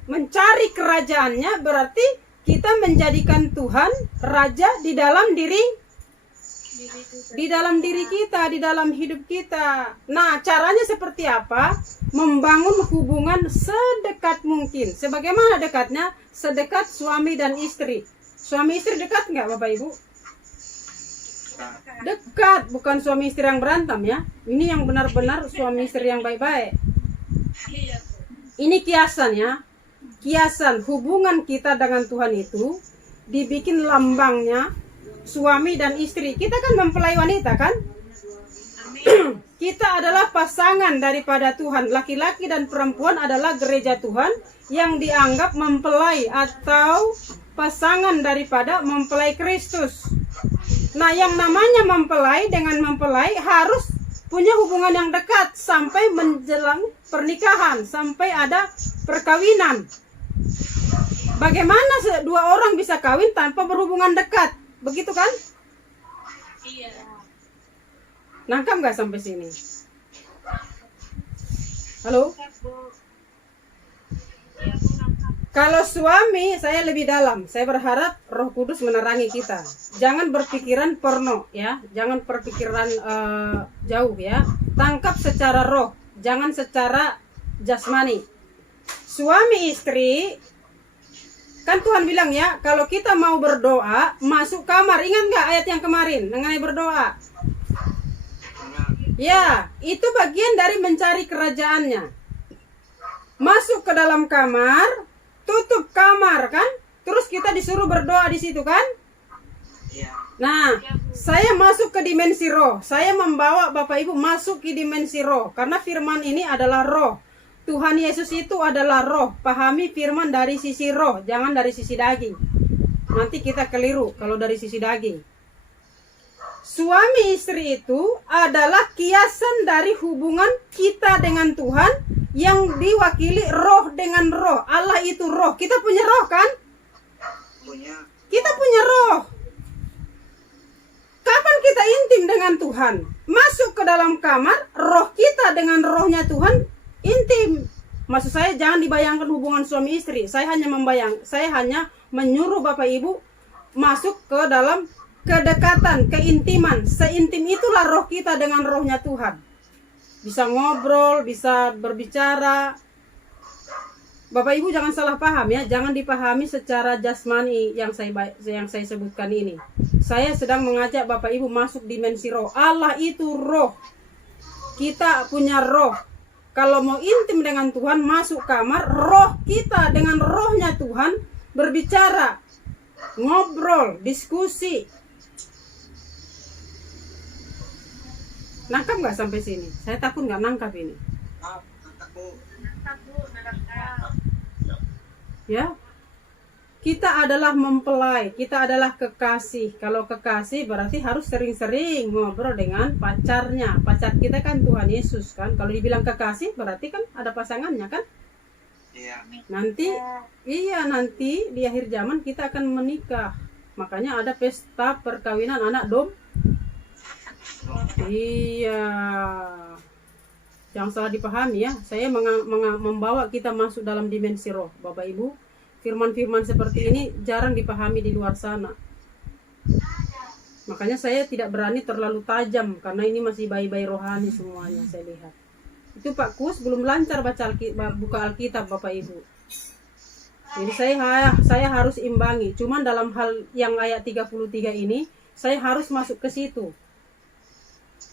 mencari kerajaannya, berarti kita menjadikan Tuhan raja di dalam diri kita, di dalam hidup kita. Nah, caranya seperti apa? Membangun hubungan sedekat mungkin. Sebagaimana dekatnya? Sedekat suami dan istri. Suami istri dekat nggak, Bapak Ibu? Dekat, bukan suami istri yang berantem ya. Ini yang benar-benar suami istri yang baik-baik. Ini kiasan ya. Kiasan hubungan kita dengan Tuhan itu dibikin lambangnya suami dan istri. Kita kan mempelai wanita kan? Kita adalah pasangan daripada Tuhan. Laki-laki dan perempuan adalah gereja Tuhan yang dianggap mempelai atau pasangan daripada mempelai Kristus. Nah, yang namanya mempelai dengan mempelai harus punya hubungan yang dekat sampai menjelang pernikahan, sampai ada perkawinan. Bagaimana dua orang bisa kawin tanpa berhubungan dekat? Begitu kan? Iya. Nangkap nggak sampai sini? Halo? Kalau suami, saya lebih dalam. Saya berharap Roh Kudus menerangi kita. Jangan berpikiran porno, ya. Jangan berpikiran jauh, ya. Tangkap secara roh, jangan secara jasmani. Suami istri Kan Tuhan bilang ya, kalau kita mau berdoa, masuk kamar. Ingat nggak ayat yang kemarin mengenai berdoa? Ya, itu bagian dari mencari kerajaannya. Masuk ke dalam kamar, tutup kamar kan? Terus kita disuruh berdoa di situ kan? Iya. Nah, saya masuk ke dimensi roh. Saya membawa Bapak Ibu masuk ke dimensi roh. Karena firman ini adalah roh. Tuhan Yesus itu adalah roh. Pahami firman dari sisi roh, jangan dari sisi daging. Nanti kita keliru kalau dari sisi daging. Suami istri itu adalah kiasan dari hubungan kita dengan Tuhan yang diwakili roh dengan roh. Allah itu roh. Kita punya roh kan? Punya. Kita punya roh. Kapan kita intim dengan Tuhan? Masuk ke dalam kamar, roh kita dengan rohnya Tuhan intim. Maksud saya jangan dibayangkan hubungan suami istri. Saya hanya menyuruh Bapak Ibu masuk ke dalam kedekatan, keintiman. Seintim itulah roh kita dengan rohnya Tuhan. Bisa ngobrol, bisa berbicara. Bapak Ibu jangan salah paham ya, jangan dipahami secara jasmani yang saya sebutkan ini. Saya sedang mengajak Bapak Ibu masuk dimensi roh. Allah itu roh. Kita punya roh. Kalau mau intim dengan Tuhan, masuk kamar, roh kita dengan rohnya Tuhan berbicara, ngobrol, diskusi. Nangkap nggak sampai sini? Saya takut nggak nangkap ini. Ya, kita adalah mempelai, kita adalah kekasih. Kalau kekasih berarti harus sering-sering ngobrol dengan pacarnya. Pacar kita kan Tuhan Yesus kan. Kalau dibilang kekasih berarti kan ada pasangannya kan? Iya. Nanti di akhir zaman kita akan menikah. Makanya ada pesta perkawinan anak Iya. Jangan salah dipahami ya. Saya membawa kita masuk dalam dimensi roh, Bapak Ibu. Firman-firman seperti ini jarang dipahami di luar sana. Makanya saya tidak berani terlalu tajam karena ini masih bayi-bayi rohani semuanya saya lihat. Itu Pak Kus belum lancar buka Alkitab Bapak Ibu. Jadi saya harus imbangi. Cuman dalam hal yang ayat 33 ini saya harus masuk ke situ.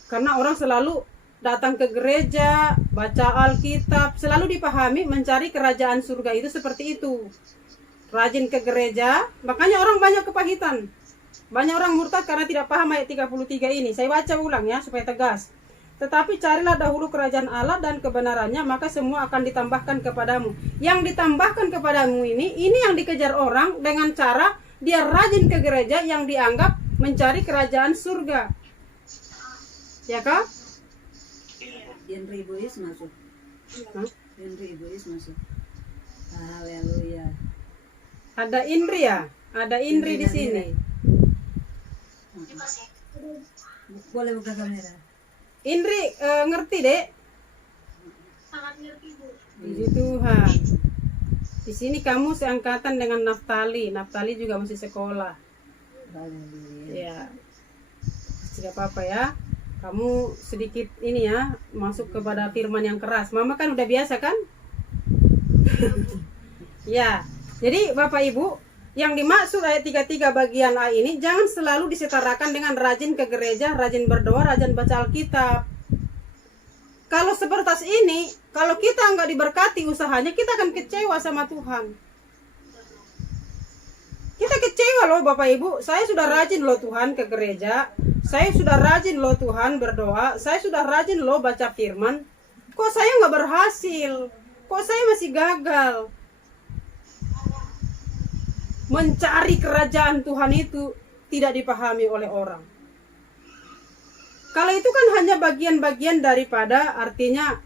Karena orang selalu datang ke gereja, baca Alkitab, selalu dipahami mencari kerajaan surga itu seperti itu. Rajin ke gereja, makanya orang banyak kepahitan. Banyak orang murtad karena tidak paham ayat 33 ini. Saya baca ulang ya supaya tegas. Tetapi carilah dahulu kerajaan Allah dan kebenarannya, maka semua akan ditambahkan kepadamu. Yang ditambahkan kepadamu ini yang dikejar orang dengan cara dia rajin ke gereja yang dianggap mencari kerajaan surga. Ya kak? Genre egois masuk. Hah? Genre egois masuk. Haleluya. Ada Indri ya? Ada Indri di sini. Boleh buka kamera. Indri ngerti dek? Sangat ngerti Bu. Puji Tuhan. Di sini kamu seangkatan dengan Naftali. Naftali juga masih sekolah. Haleluya. Ya. Tidak apa-apa ya. Kamu sedikit ini ya, masuk kepada firman yang keras. Mama kan udah biasa kan? Ya. Jadi Bapak Ibu, yang dimaksud ayat 33 bagian A ini jangan selalu disetarakan dengan rajin ke gereja, rajin berdoa, rajin baca Alkitab. Kalau seperti ini, kalau kita nggak diberkati usahanya, kita akan kecewa sama Tuhan. Kita kecewa loh Bapak Ibu. Saya sudah rajin loh Tuhan ke gereja. Saya sudah rajin loh Tuhan berdoa. Saya sudah rajin loh baca firman. Kok saya nggak berhasil? Kok saya masih gagal? Mencari kerajaan Tuhan itu tidak dipahami oleh orang. Kalau itu kan hanya bagian-bagian daripada artinya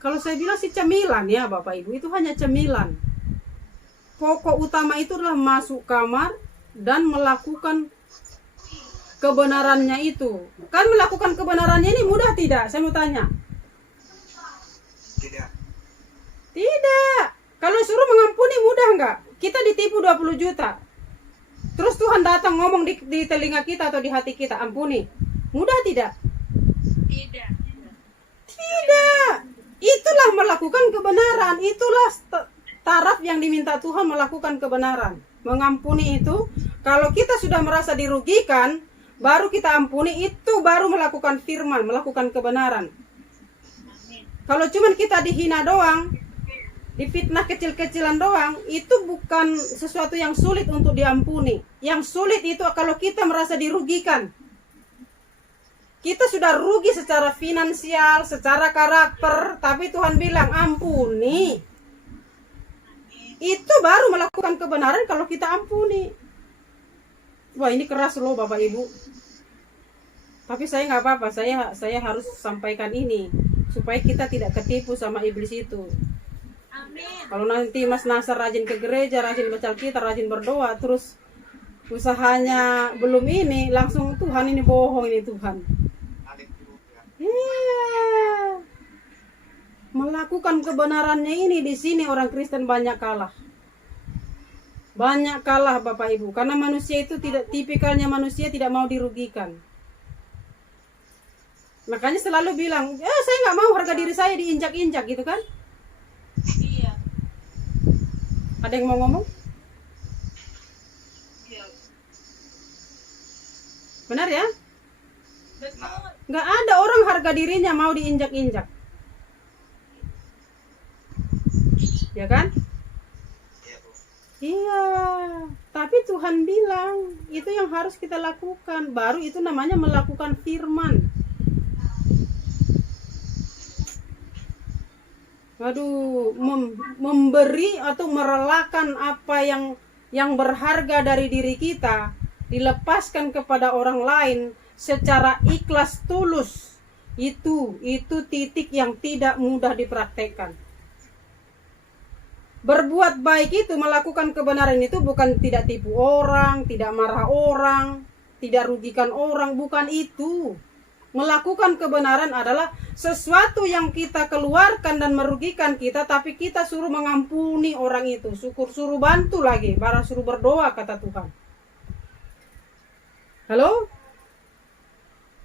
kalau saya bilang sih cemilan ya Bapak Ibu, itu hanya cemilan. Pokok utama itu adalah masuk kamar dan melakukan kebenarannya itu. Kan melakukan kebenarannya ini mudah tidak? Saya mau tanya. Tidak. Tidak. Kalau suruh mengampuni mudah enggak? Kita ditipu 20 juta. Terus Tuhan datang ngomong di telinga kita atau di hati kita, ampuni. Mudah tidak? Tidak. Tidak. Itulah melakukan kebenaran. Itulah taraf yang diminta Tuhan melakukan kebenaran. Mengampuni itu, kalau kita sudah merasa dirugikan, baru kita ampuni, itu baru melakukan firman, melakukan kebenaran. Kalau cuman kita dihina doang, difitnah kecil-kecilan doang, itu bukan sesuatu yang sulit untuk diampuni. Yang sulit itu kalau kita merasa dirugikan. Kita sudah rugi secara finansial, secara karakter, tapi Tuhan bilang ampuni. Itu baru melakukan kebenaran kalau kita ampuni. Wah, ini keras loh Bapak Ibu. Tapi saya nggak apa-apa, saya harus sampaikan ini supaya kita tidak ketipu sama iblis itu. Amin. Kalau nanti Mas Nasar rajin ke gereja, rajin baca Alkitab, rajin berdoa, terus usahanya belum ini, langsung Tuhan ini bohong ini Tuhan. Iya. Melakukan kebenarannya ini di sini orang Kristen banyak kalah. Banyak kalah Bapak Ibu, karena manusia itu tidak, tipikalnya manusia tidak mau dirugikan. Makanya selalu bilang, saya nggak mau harga diri saya diinjak-injak gitu kan? Iya. Ada yang mau ngomong? Iya. Benar ya? Betul. Nggak ada orang harga dirinya mau diinjak-injak. Ya kan? Iya, Bu. Iya. Tapi Tuhan bilang, itu yang harus kita lakukan. Baru itu namanya melakukan firman. Waduh, memberi atau merelakan apa yang berharga dari diri kita, dilepaskan kepada orang lain secara ikhlas tulus, itu titik yang tidak mudah dipraktekkan. Berbuat baik itu, melakukan kebenaran itu bukan tidak tipu orang, tidak marah orang, tidak rugikan orang, bukan itu. Melakukan kebenaran adalah sesuatu yang kita keluarkan dan merugikan kita, tapi kita suruh mengampuni orang itu, suruh bantu lagi, barang suruh berdoa kata Tuhan. Halo?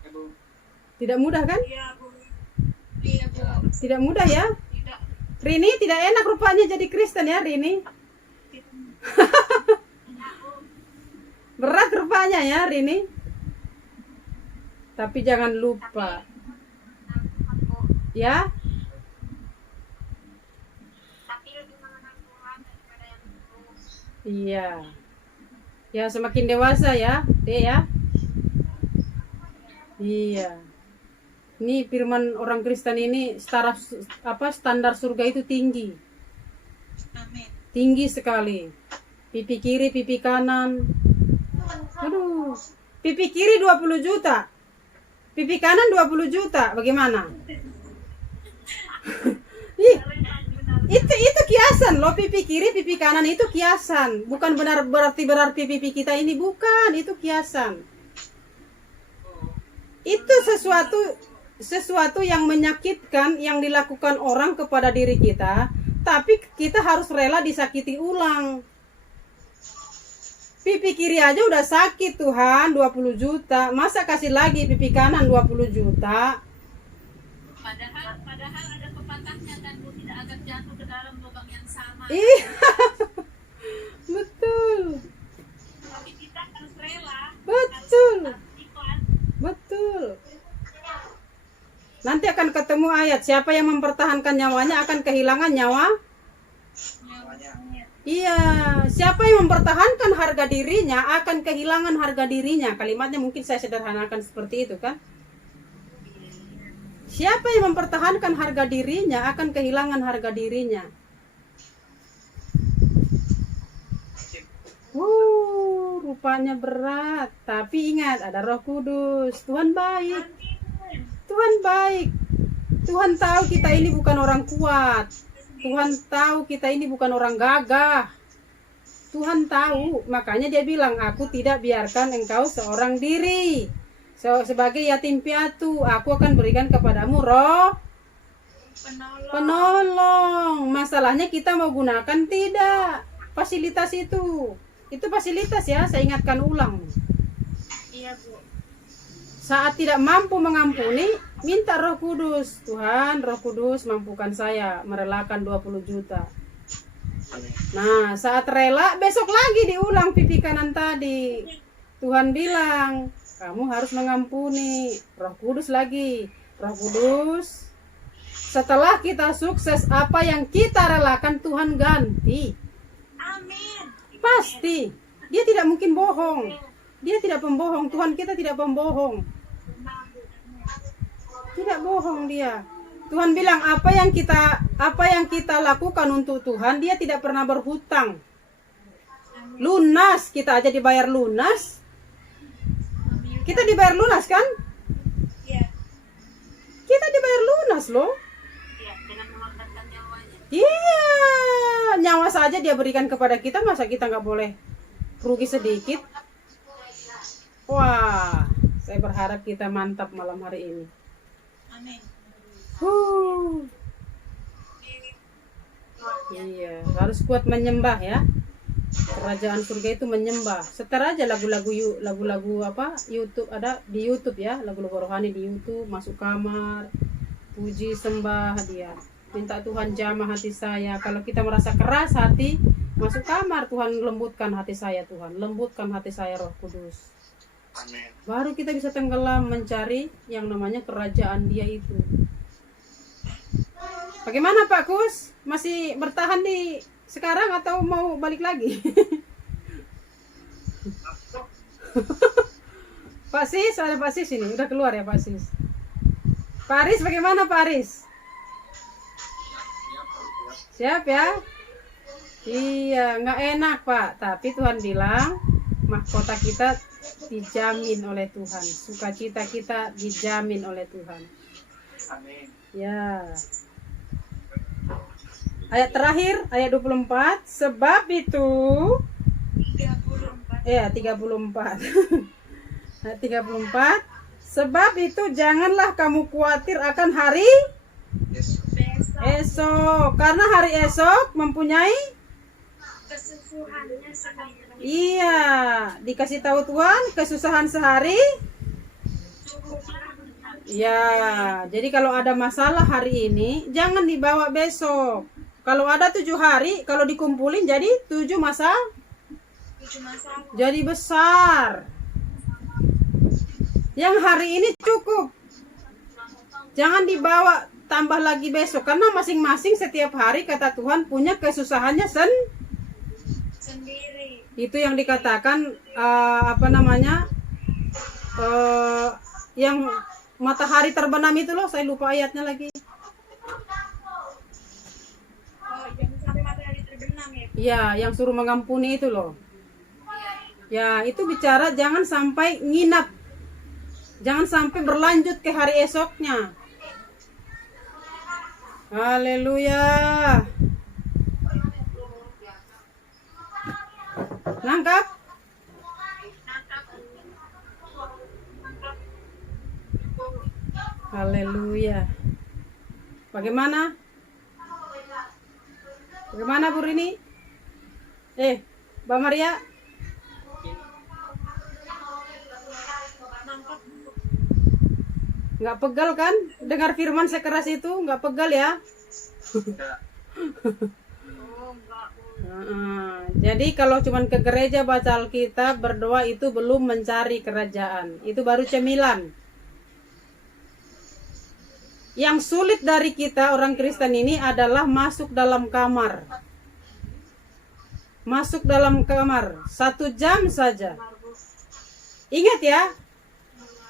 Ya, Bu. Tidak mudah kan? Iya, Bu. Iya, Bu. Tidak mudah ya? Tidak. Rini tidak enak rupanya jadi Kristen ya Rini. Berat rupanya ya Rini. Tapi jangan lupa ya. Tapi lebih mengenal Tuhan daripada yang terus. Iya. Ya semakin dewasa ya, Dek ya. Iya. Ini firman orang Kristen ini standar surga itu tinggi. Amin. Tinggi sekali. Pipi kiri, pipi kanan. Aduh. Pipi kiri 20 juta. Pipi kanan 20 juta. Bagaimana? Ih, itu kiasan loh, pipi kiri, pipi kanan itu kiasan. Bukan berarti pipi kita ini, bukan, itu kiasan. Itu sesuatu yang menyakitkan yang dilakukan orang kepada diri kita, tapi kita harus rela disakiti ulang. Pipi kiri aja udah sakit Tuhan, 20 juta. Masa kasih lagi pipi kanan 20 juta? Padahal ada pepatahnya kan, Bu, tidak akan jatuh ke dalam lubang yang sama. Iya. Betul. Tapi kita harus rela. Betul. Harus ikhlas. Betul. Nanti akan ketemu ayat, siapa yang mempertahankan nyawanya akan kehilangan nyawa. Semuanya. Iya, siapa yang mempertahankan harga dirinya akan kehilangan harga dirinya. Kalimatnya mungkin saya sederhanakan seperti itu kan. Siapa yang mempertahankan harga dirinya akan kehilangan harga dirinya. Rupanya berat. Tapi ingat, ada Roh Kudus. Tuhan baik. Tuhan baik. Tuhan tahu kita ini bukan orang kuat. Tuhan tahu kita ini bukan orang gagah. Tuhan tahu, makanya dia bilang, aku tidak biarkan engkau seorang diri. Sebagai yatim piatu, aku akan berikan kepadamu roh penolong. Masalahnya kita mau gunakan tidak fasilitas itu. Itu fasilitas ya, saya ingatkan ulang. Iya, Bu. Saat tidak mampu mengampuni, minta Roh Kudus. Tuhan, Roh Kudus mampukan saya merelakan 20 juta. Amin. Nah, saat rela, besok lagi diulang pipi kanan tadi. Tuhan bilang, kamu harus mengampuni. Roh Kudus lagi. Roh Kudus, setelah kita sukses, apa yang kita relakan Tuhan ganti. Amin. Pasti. Dia tidak mungkin bohong. Dia tidak pembohong. Tuhan kita tidak pembohong. Tidak bohong dia. Tuhan bilang apa yang kita lakukan untuk Tuhan, dia tidak pernah berhutang. Lunas, kita aja dibayar lunas. Kita dibayar lunas kan? Iya. Kita dibayar lunas loh. Ya, dengan mengorbankan nyawanya. Iya, nyawa saja dia berikan kepada kita, masa kita nggak boleh rugi sedikit? Wah, saya berharap kita mantap malam hari ini. Amin. Iya, harus kuat menyembah ya. Kerajaan surga itu menyembah. Setel aja lagu-lagu apa YouTube, ada di YouTube ya, lagu-lagu rohani di YouTube. Masuk kamar, puji sembah dia. Minta Tuhan jamah hati saya. Kalau kita merasa keras hati, masuk kamar, Tuhan lembutkan hati saya, Tuhan lembutkan hati saya, Roh Kudus. Amin. Baru kita bisa tenggelam mencari yang namanya kerajaan dia itu. Bagaimana Pak Kus? Masih bertahan di sekarang atau mau balik lagi? Pak Sis, ada Pak Sis ini, udah keluar ya Pak Sis. Pak Aris, bagaimana Pak Aris? Siap ya? Iya, nggak enak Pak, tapi Tuhan bilang mahkota kita dijamin oleh Tuhan, sukacita kita dijamin oleh Tuhan. Amin. Ya. Ayat terakhir, ayat 24, sebab itu 34. 34. Ayat 34, sebab itu janganlah kamu khawatir akan hari Yes. Besok esok, karena hari esok mempunyai kesusahannya sendiri. iya, dikasih tahu Tuhan kesusahan sehari. Ya, jadi kalau ada masalah hari ini jangan dibawa besok. Kalau ada 7 hari, kalau dikumpulin jadi 7 masalah. 7 masalah. Jadi besar. Yang hari ini cukup. Jangan dibawa tambah lagi besok, karena masing-masing setiap hari kata Tuhan punya kesusahannya Sendiri. itu yang dikatakan yang matahari terbenam itu loh, saya lupa ayatnya lagi. Oh, jangan sampai matahari terbenam ya. Ya, yang suruh mengampuni itu loh. Ya, itu bicara jangan sampai nginap. Jangan sampai berlanjut ke hari esoknya. Haleluya. Nangkap? Haleluya. Bagaimana? Bagaimana Bu Rini? Mbak Maria? Nggak pegal kan? Dengar firman sekeras itu nggak pegal ya? Enggak. Jadi kalau cuman ke gereja baca Alkitab berdoa itu belum mencari kerajaan, itu baru cemilan. Yang sulit dari kita orang Kristen ini adalah masuk dalam kamar. Masuk dalam kamar 1 jam saja. Ingat ya,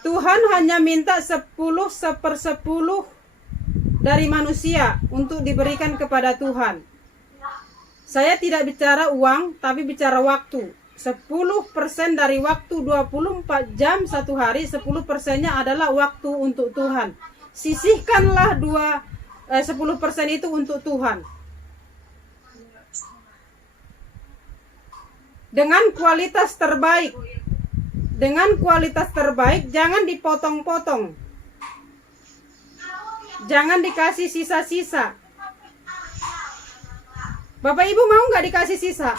Tuhan hanya minta 10/10 dari manusia untuk diberikan kepada Tuhan. Saya tidak bicara uang, tapi bicara waktu. 10% dari waktu 24 jam satu hari, 10%-nya adalah waktu untuk Tuhan. Sisihkanlah 10% itu untuk Tuhan. Dengan kualitas terbaik. Dengan kualitas terbaik, jangan dipotong-potong. Jangan dikasih sisa-sisa. Bapak Ibu mau nggak dikasih sisa?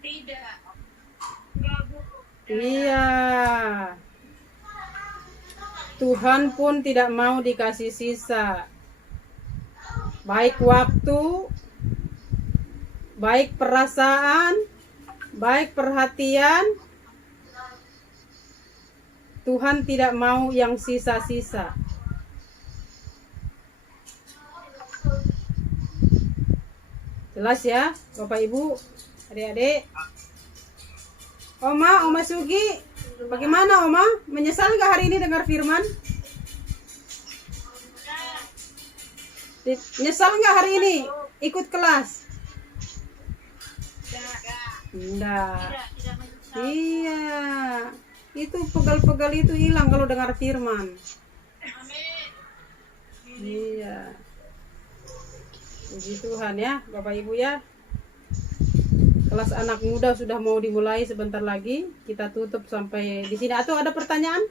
Tidak. Iya. Tuhan pun tidak mau dikasih sisa. Baik waktu, baik perasaan, baik perhatian. Tuhan tidak mau yang sisa-sisa. Jelas ya, Bapak Ibu, adik-adik. Oma Sugi, bagaimana Oma? Menyesal nggak hari ini dengar firman? Menyesal nggak hari ini ikut kelas? Enggak. Tidak menyesal. Iya, itu pegal-pegal itu hilang kalau dengar firman. Amin. Iya. Puji Tuhan ya, Bapak Ibu ya. Kelas anak muda sudah mau dimulai sebentar lagi. Kita tutup sampai di sini. Atau ada pertanyaan?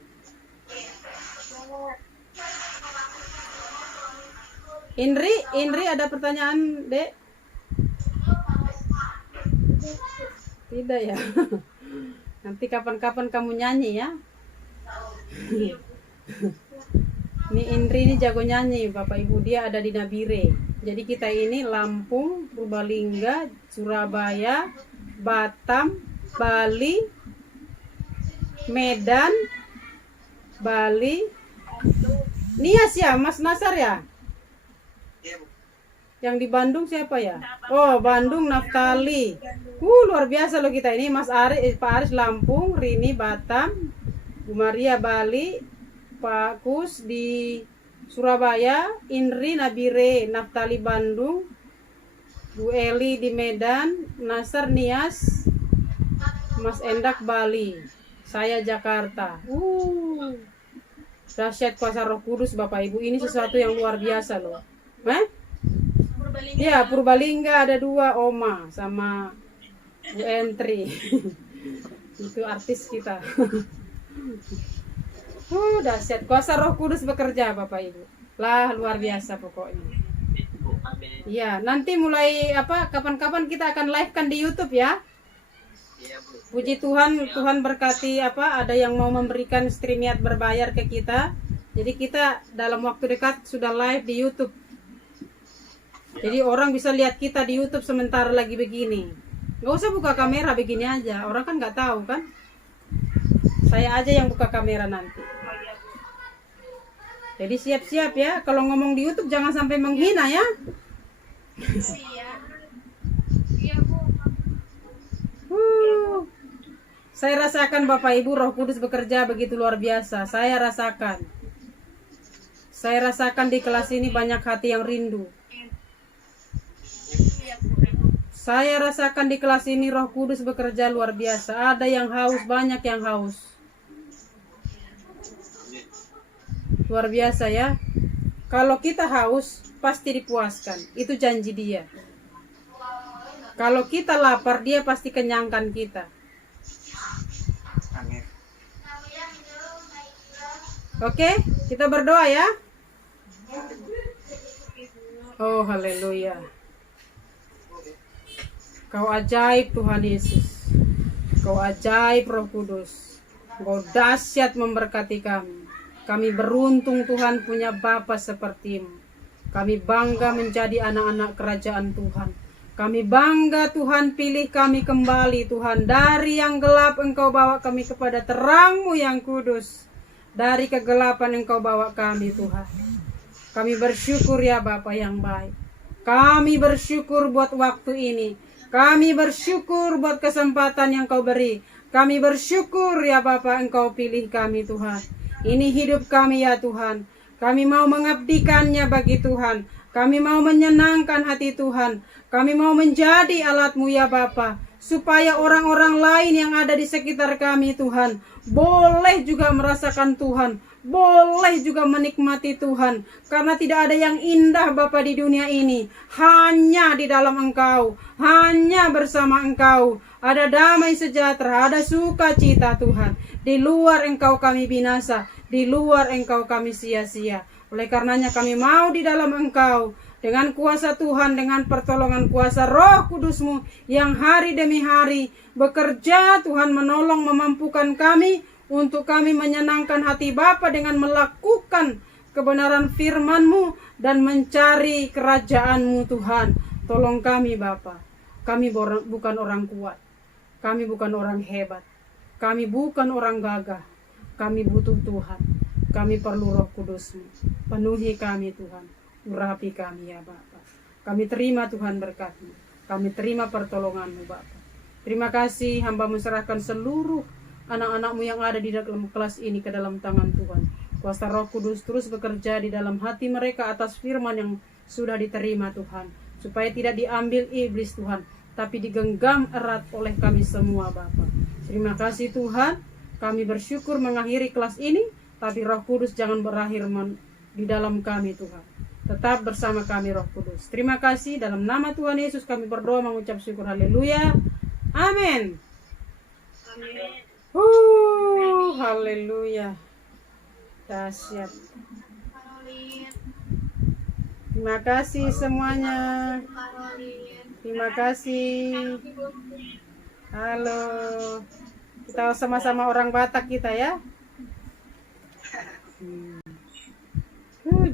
Indri ada pertanyaan, Dek? Tidak ya. Nanti kapan-kapan kamu nyanyi ya. Ini Indri ini jago nyanyi, Bapak Ibu, dia ada di Nabire. Jadi kita ini Lampung, Purbalingga, Surabaya, Batam, Bali, Medan, Bali. Nias ya, Mas Nasar ya? Iya, Bu. Yang di Bandung siapa ya? Oh, Bandung Naftali. Luar biasa loh kita ini. Mas Aris, Pak Aris Lampung, Rini Batam, Bu Maria Bali, Pak Kus di Surabaya, Indri Nabire, Naftali Bandung, Bu Eli di Medan, Nasar Nias, Mas Endak Bali, saya Jakarta. Dahsyat kuasa Roh Kudus Bapak Ibu, ini sesuatu yang luar biasa loh. Purbalingga. Ya, Purbalingga ada 2, Oma sama Bu Entri. Itu artis kita. Dahsyat kuasa Roh Kudus bekerja Bapak Ibu. Lah luar biasa pokoknya. Iya, nanti mulai kapan-kapan kita akan live kan di YouTube ya. Iya, Bu. Puji Tuhan, Tuhan berkati ada yang mau memberikan streamiat berbayar ke kita. Jadi kita dalam waktu dekat sudah live di YouTube. Jadi orang bisa lihat kita di YouTube sementara lagi begini. Nggak usah buka kamera, begini aja. Orang kan nggak tahu kan. Saya aja yang buka kamera nanti. Jadi siap-siap ya. Kalau ngomong di YouTube jangan sampai menghina ya. Iya, Bu. Saya rasakan Bapak Ibu Roh Kudus bekerja begitu luar biasa. Saya rasakan. Saya rasakan di kelas ini banyak hati yang rindu. Saya rasakan di kelas ini Roh Kudus bekerja luar biasa. Ada yang haus, banyak yang haus. Luar biasa ya. Kalau kita haus, pasti dipuaskan. Itu janji dia. Kalau kita lapar, dia pasti kenyangkan kita. Amin. Oke, kita berdoa ya. Oh, haleluya. Kau ajaib Tuhan Yesus. Kau ajaib Roh Kudus. Kau dahsyat memberkati kami. Kami beruntung Tuhan punya Bapa seperti-Mu. Kami bangga menjadi anak-anak kerajaan Tuhan. Kami bangga Tuhan pilih kami kembali Tuhan. Dari yang gelap Engkau bawa kami kepada terang-Mu yang kudus. Dari kegelapan Engkau bawa kami Tuhan. Kami bersyukur ya Bapa yang baik. Kami bersyukur buat waktu ini. Kami bersyukur buat kesempatan yang Kau beri. Kami bersyukur ya Bapa Engkau pilih kami Tuhan. Ini hidup kami ya Tuhan. Kami mau mengabdikannya bagi Tuhan. Kami mau menyenangkan hati Tuhan. Kami mau menjadi alat-Mu ya Bapa. Supaya orang-orang lain yang ada di sekitar kami Tuhan. Boleh juga merasakan Tuhan. Boleh juga menikmati Tuhan. Karena tidak ada yang indah Bapa di dunia ini. Hanya di dalam Engkau. Hanya bersama Engkau. Ada damai sejahtera. Ada sukacita Tuhan. Di luar Engkau kami binasa. Di luar Engkau kami sia-sia. Oleh karenanya kami mau di dalam Engkau. Dengan kuasa Tuhan, dengan pertolongan kuasa Roh Kudus-Mu yang hari demi hari bekerja Tuhan menolong memampukan kami untuk kami menyenangkan hati Bapa dengan melakukan kebenaran firman-Mu dan mencari kerajaan-Mu Tuhan. Tolong kami Bapa. Kami bukan orang kuat. Kami bukan orang hebat. Kami bukan orang gagah. Kami butuh Tuhan. Kami perlu Roh Kudus-Mu. Penuhi kami Tuhan. Urapi kami ya Bapa. Kami terima Tuhan berkat-Mu. Kami terima pertolongan-Mu Bapa. Terima kasih hamba serahkan seluruh anak-anak-Mu yang ada di dalam kelas ini ke dalam tangan Tuhan. Kuasa Roh Kudus terus bekerja di dalam hati mereka atas firman yang sudah diterima Tuhan. Supaya tidak diambil iblis Tuhan, tapi digenggam erat oleh kami semua Bapa. Terima kasih Tuhan. Kami bersyukur mengakhiri kelas ini, tapi Roh Kudus jangan berakhir di dalam kami Tuhan. Tetap bersama kami Roh Kudus. Terima kasih dalam nama Tuhan Yesus kami berdoa mengucap syukur. Haleluya. Amin. Amin. Haleluya. Dahsyat. Terima kasih semuanya. Terima kasih. Halo. Kita sama-sama orang Batak kita ya.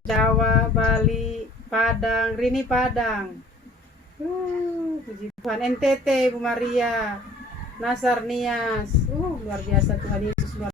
Jawa, Bali, Padang, Rini Padang. Puji Tuhan. NTT, Bu Maria, Nasar Nias. Luar biasa Tuhan Yesus.